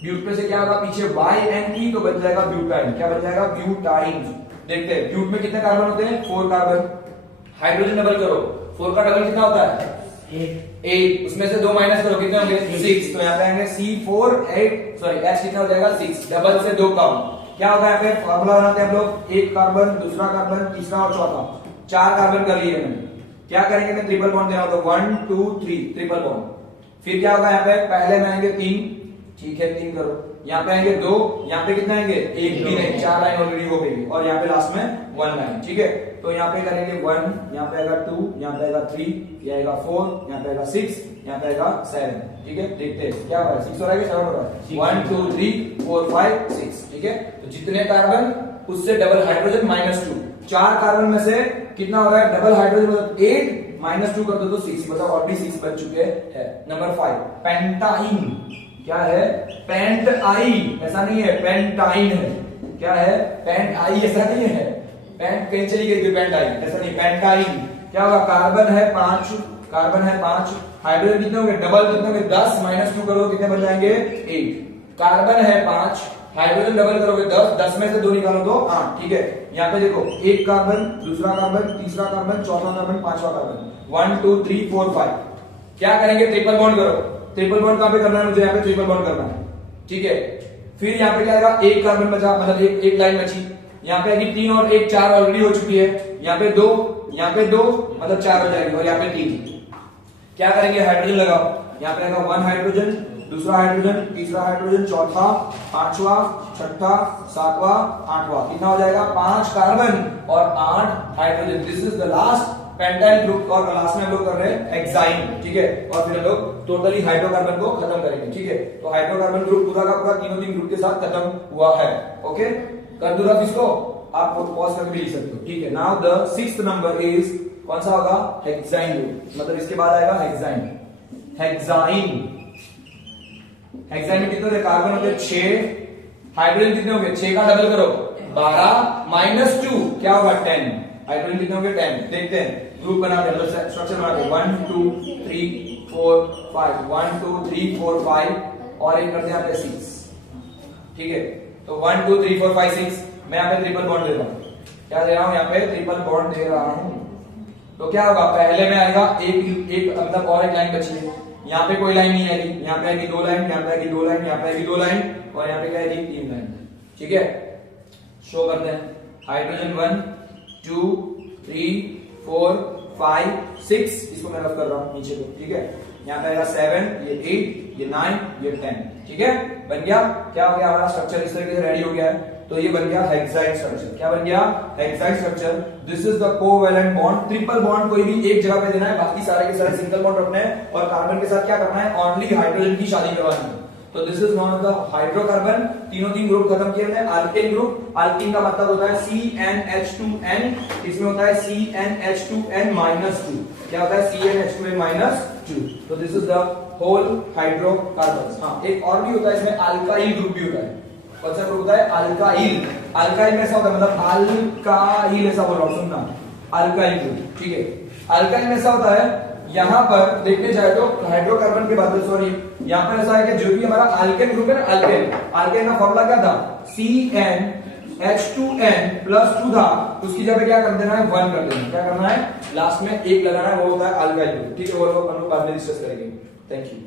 ब्यूट पे से क्या होगा पीछे YNE तो बन जाएगा ब्यूटाइन। क्या बन जाएगा ब्यूटाइन। देखते हैं ब्यूट में कितने कार्बन होते हैं 4 कार्बन, हाइड्रोजन डबल करो, 4 का डबल कितना होता है 8, उसमें से 2 माइनस करो कितने होंगे 6, तो यहाँ पे आएंगे H कितना हो जाएगा 6, डबल से 2 कम। क्या होगा यहाँ पे फॉर्मूला बनाते हैं हम लोग, 1 कार्बन, दूसरा कार्बन, तीसरा और चौथा, 4 कार्बन कर लिए मैंने। क्या करेंगे, मैं ट्रिपल बॉन्ड देना होगा 1 2 3 ट्रिपल बॉन्ड। फिर क्या होगा यहाँ पे पहले में आएंगे 3, ठीक है 3 करो, यहाँ पे आएंगे 2, यहाँ पे कितना आएंगे 1 भी नहीं, 4 लाइन ऑलरेडी हो गई, और यहाँ पे लास्ट में 1 लाइन। ठीक है, तो यहाँ पे करेंगे 1, यहाँ पे आएगा 2, यहाँ पे आएगा 3, ये आएगा 4, यहाँ पे आएगा 6, यहाँ पे आएगा 7। ठीक है, देखते हैं क्या हो रहा है, 6 हो रहा है कि 7 हो रहा है, 1 2 3 4 5 6। ठीक है, तो जितने कार्बन उससे डबल हाइड्रोजन -2, 4 कार्बन में से कितना हो रहा है डबल हाइड्रोजन मतलब 8 -2 कर दो तो 6, मतलब ऑलरेडी 6 बन चुके हैं। Number 5 pentyne. क्या है पेंटाइन, ऐसा नहीं है पेंटाइन है, क्या है पेंटाइन, ऐसा नहीं है पेंट कहीं चली गई थी पेंटाइन, ऐसा नहीं पेंटाइन। क्या होगा कार्बन है 5, हाइड्रोजन कितने होंगे डबल कितने होंगे 10 -2 करोगे कितने बन जाएंगे 8। कार्बन है 5, हाइड्रोजन डबल करोगे 10 में से 2 निकालो तो 8। ठीक है, यहाँ पे देखो 1 कार्बन, दूसरा कार्बन, तीसरा कार्बन, चौथा कार्बन, पांचवा कार्बन, 1 2 3 4 5। क्या करेंगे ट्रिपल बॉन्ड करो, ट्रिपल बॉन्ड कहां पे करना है मुझे, यहाँ पे ट्रिपल बॉन्ड करना है। ठीक है, फिर यहाँ पे क्या आएगा 1 कार्बन बचा मतलब एक लाइन बची, यहाँ पे आएगी 3 और 1 4 ऑलरेडी हो चुकी है, यहाँ पे 2, यहाँ पे 2 मतलब 4 हो जाएगी, और यहाँ पे 3। क्या करेंगे हाइड्रोजन लगाओ, यहाँ पे आएगा 1 हाइड्रोजन, दूसरा हाइड्रोजन, तीसरा हाइड्रोजन, चौथा, पांचवा, छठा, सातवां, आठवां, कितना हो जाएगा 5 कार्बन और 8 hydrogen. This is the last pentyl group, और लास्ट में हम लोग कर रहे हैं हेक्साइन। ठीक है, और फिर हम लोग टोटली हाइड्रोकार्बन को खत्म करेंगे। ठीक है, तो हाइड्रोकार्बन ग्रुप पूरा का पूरा तीनों ग्रुप के साथ खत्म हुआ है। ओके, कर दूंगा इसको, आप पॉज करके भी लिख सकते हो। ठीक है, now the 6th number is कौन सा होगा हेक्साइन ग्रुप, मतलब इसके बाद आएगा हेक्साइन। हेक्साइन में कितने कार्बन होते हैं 6, हाइड्रोजन कितने होंगे 6 का डबल करो 12 -2 क्या होगा 10, हाइड्रोजन कितने होंगे 10। देखते हैं ग्रुप बनाते हैं, मतलब स्ट्रक्चर बनाते हैं 1 2 3 4 5, 1 2 3 4 5 और एक करते हैं यहाँ पे 6। ठीक है, तो 1 2 3 4 5 6, मैं यहाँ पे ट्रिपल बॉन्ड दे रहा हूँ, क्या दे रहा हूँ यहाँ पे ट्रिपल बॉन्ड दे रहा हूँ। तो क्या होगा पहले में आएगा एक मतलब और एक लाइन बची है, यहाँ पे कोई लाइन नहीं आएगी, यहाँ पे आएगी 2 लाइन, यहाँ पे आएगी 2 लाइन, यहाँ पे आएगी 2 लाइन और यहाँ पे क्या आएगी 3 लाइन। ठीक है, शो करते हैं। हाइड्रोजन 1 2 3 4 5 6, इसको मैं रफ कर रहा हूं नीचे को। ठीक है, यहाँ पे आएगा 7, ये 8, ये 9, ये 10। ठीक है, बन गया। क्या हो गया हमारा स्ट्रक्चर, इस तरीके से रेडी हो गया है। तो ये बन गया हेक्साइड स्ट्रक्चर। क्या बन गया, हेक्साइड structure. This is the covalent bond. Triple bond कोई भी एक जगह पे देना है, बाकी सारे के सारे सिंगल बॉन्ड रखने हैं और कार्बन के साथ क्या करना है, ओनली हाइड्रोजन की शादी करवानी है। तो this is known the hydrocarbon. तीन ग्रुप खत्म किए हमने। अल्केन ग्रुप, अल्कीन का मतलब होता है CnH2n, इसमें होता है CnH2n-2। क्या होता है, CnH2n-2। तो this is the whole hydrocarbon. हाँ, एक और भी होता है इसमें, अल्काइल ग्रुप भी होता है। कौन सा ग्रुप होता है, अल्काइल। अल्काइल में ऐसा होता है, मतलब अल्काइल ऐसा बोल रहा हूं, सुनना, अल्काइल ग्रुप। ठीक है, अल्काइल में ऐसा होता है, यहां पर देखने जाए तो हाइड्रोकार्बन के बाद, सॉरी, यहां पर ऐसा है कि जो भी हमारा अल्केन ग्रुप है ना, अल्केन का फॉर्मूला क्या था, CnH2n+2 था, उसकी जगह क्या कर देना है, 1 कर देना है। क्या करना है, लास्ट में 1 लगाना है, वो होता है अल्काइल ग्रुप। ठीक है, वो लोग हम लोग बाद में डिस्कस करेंगे। Thank you.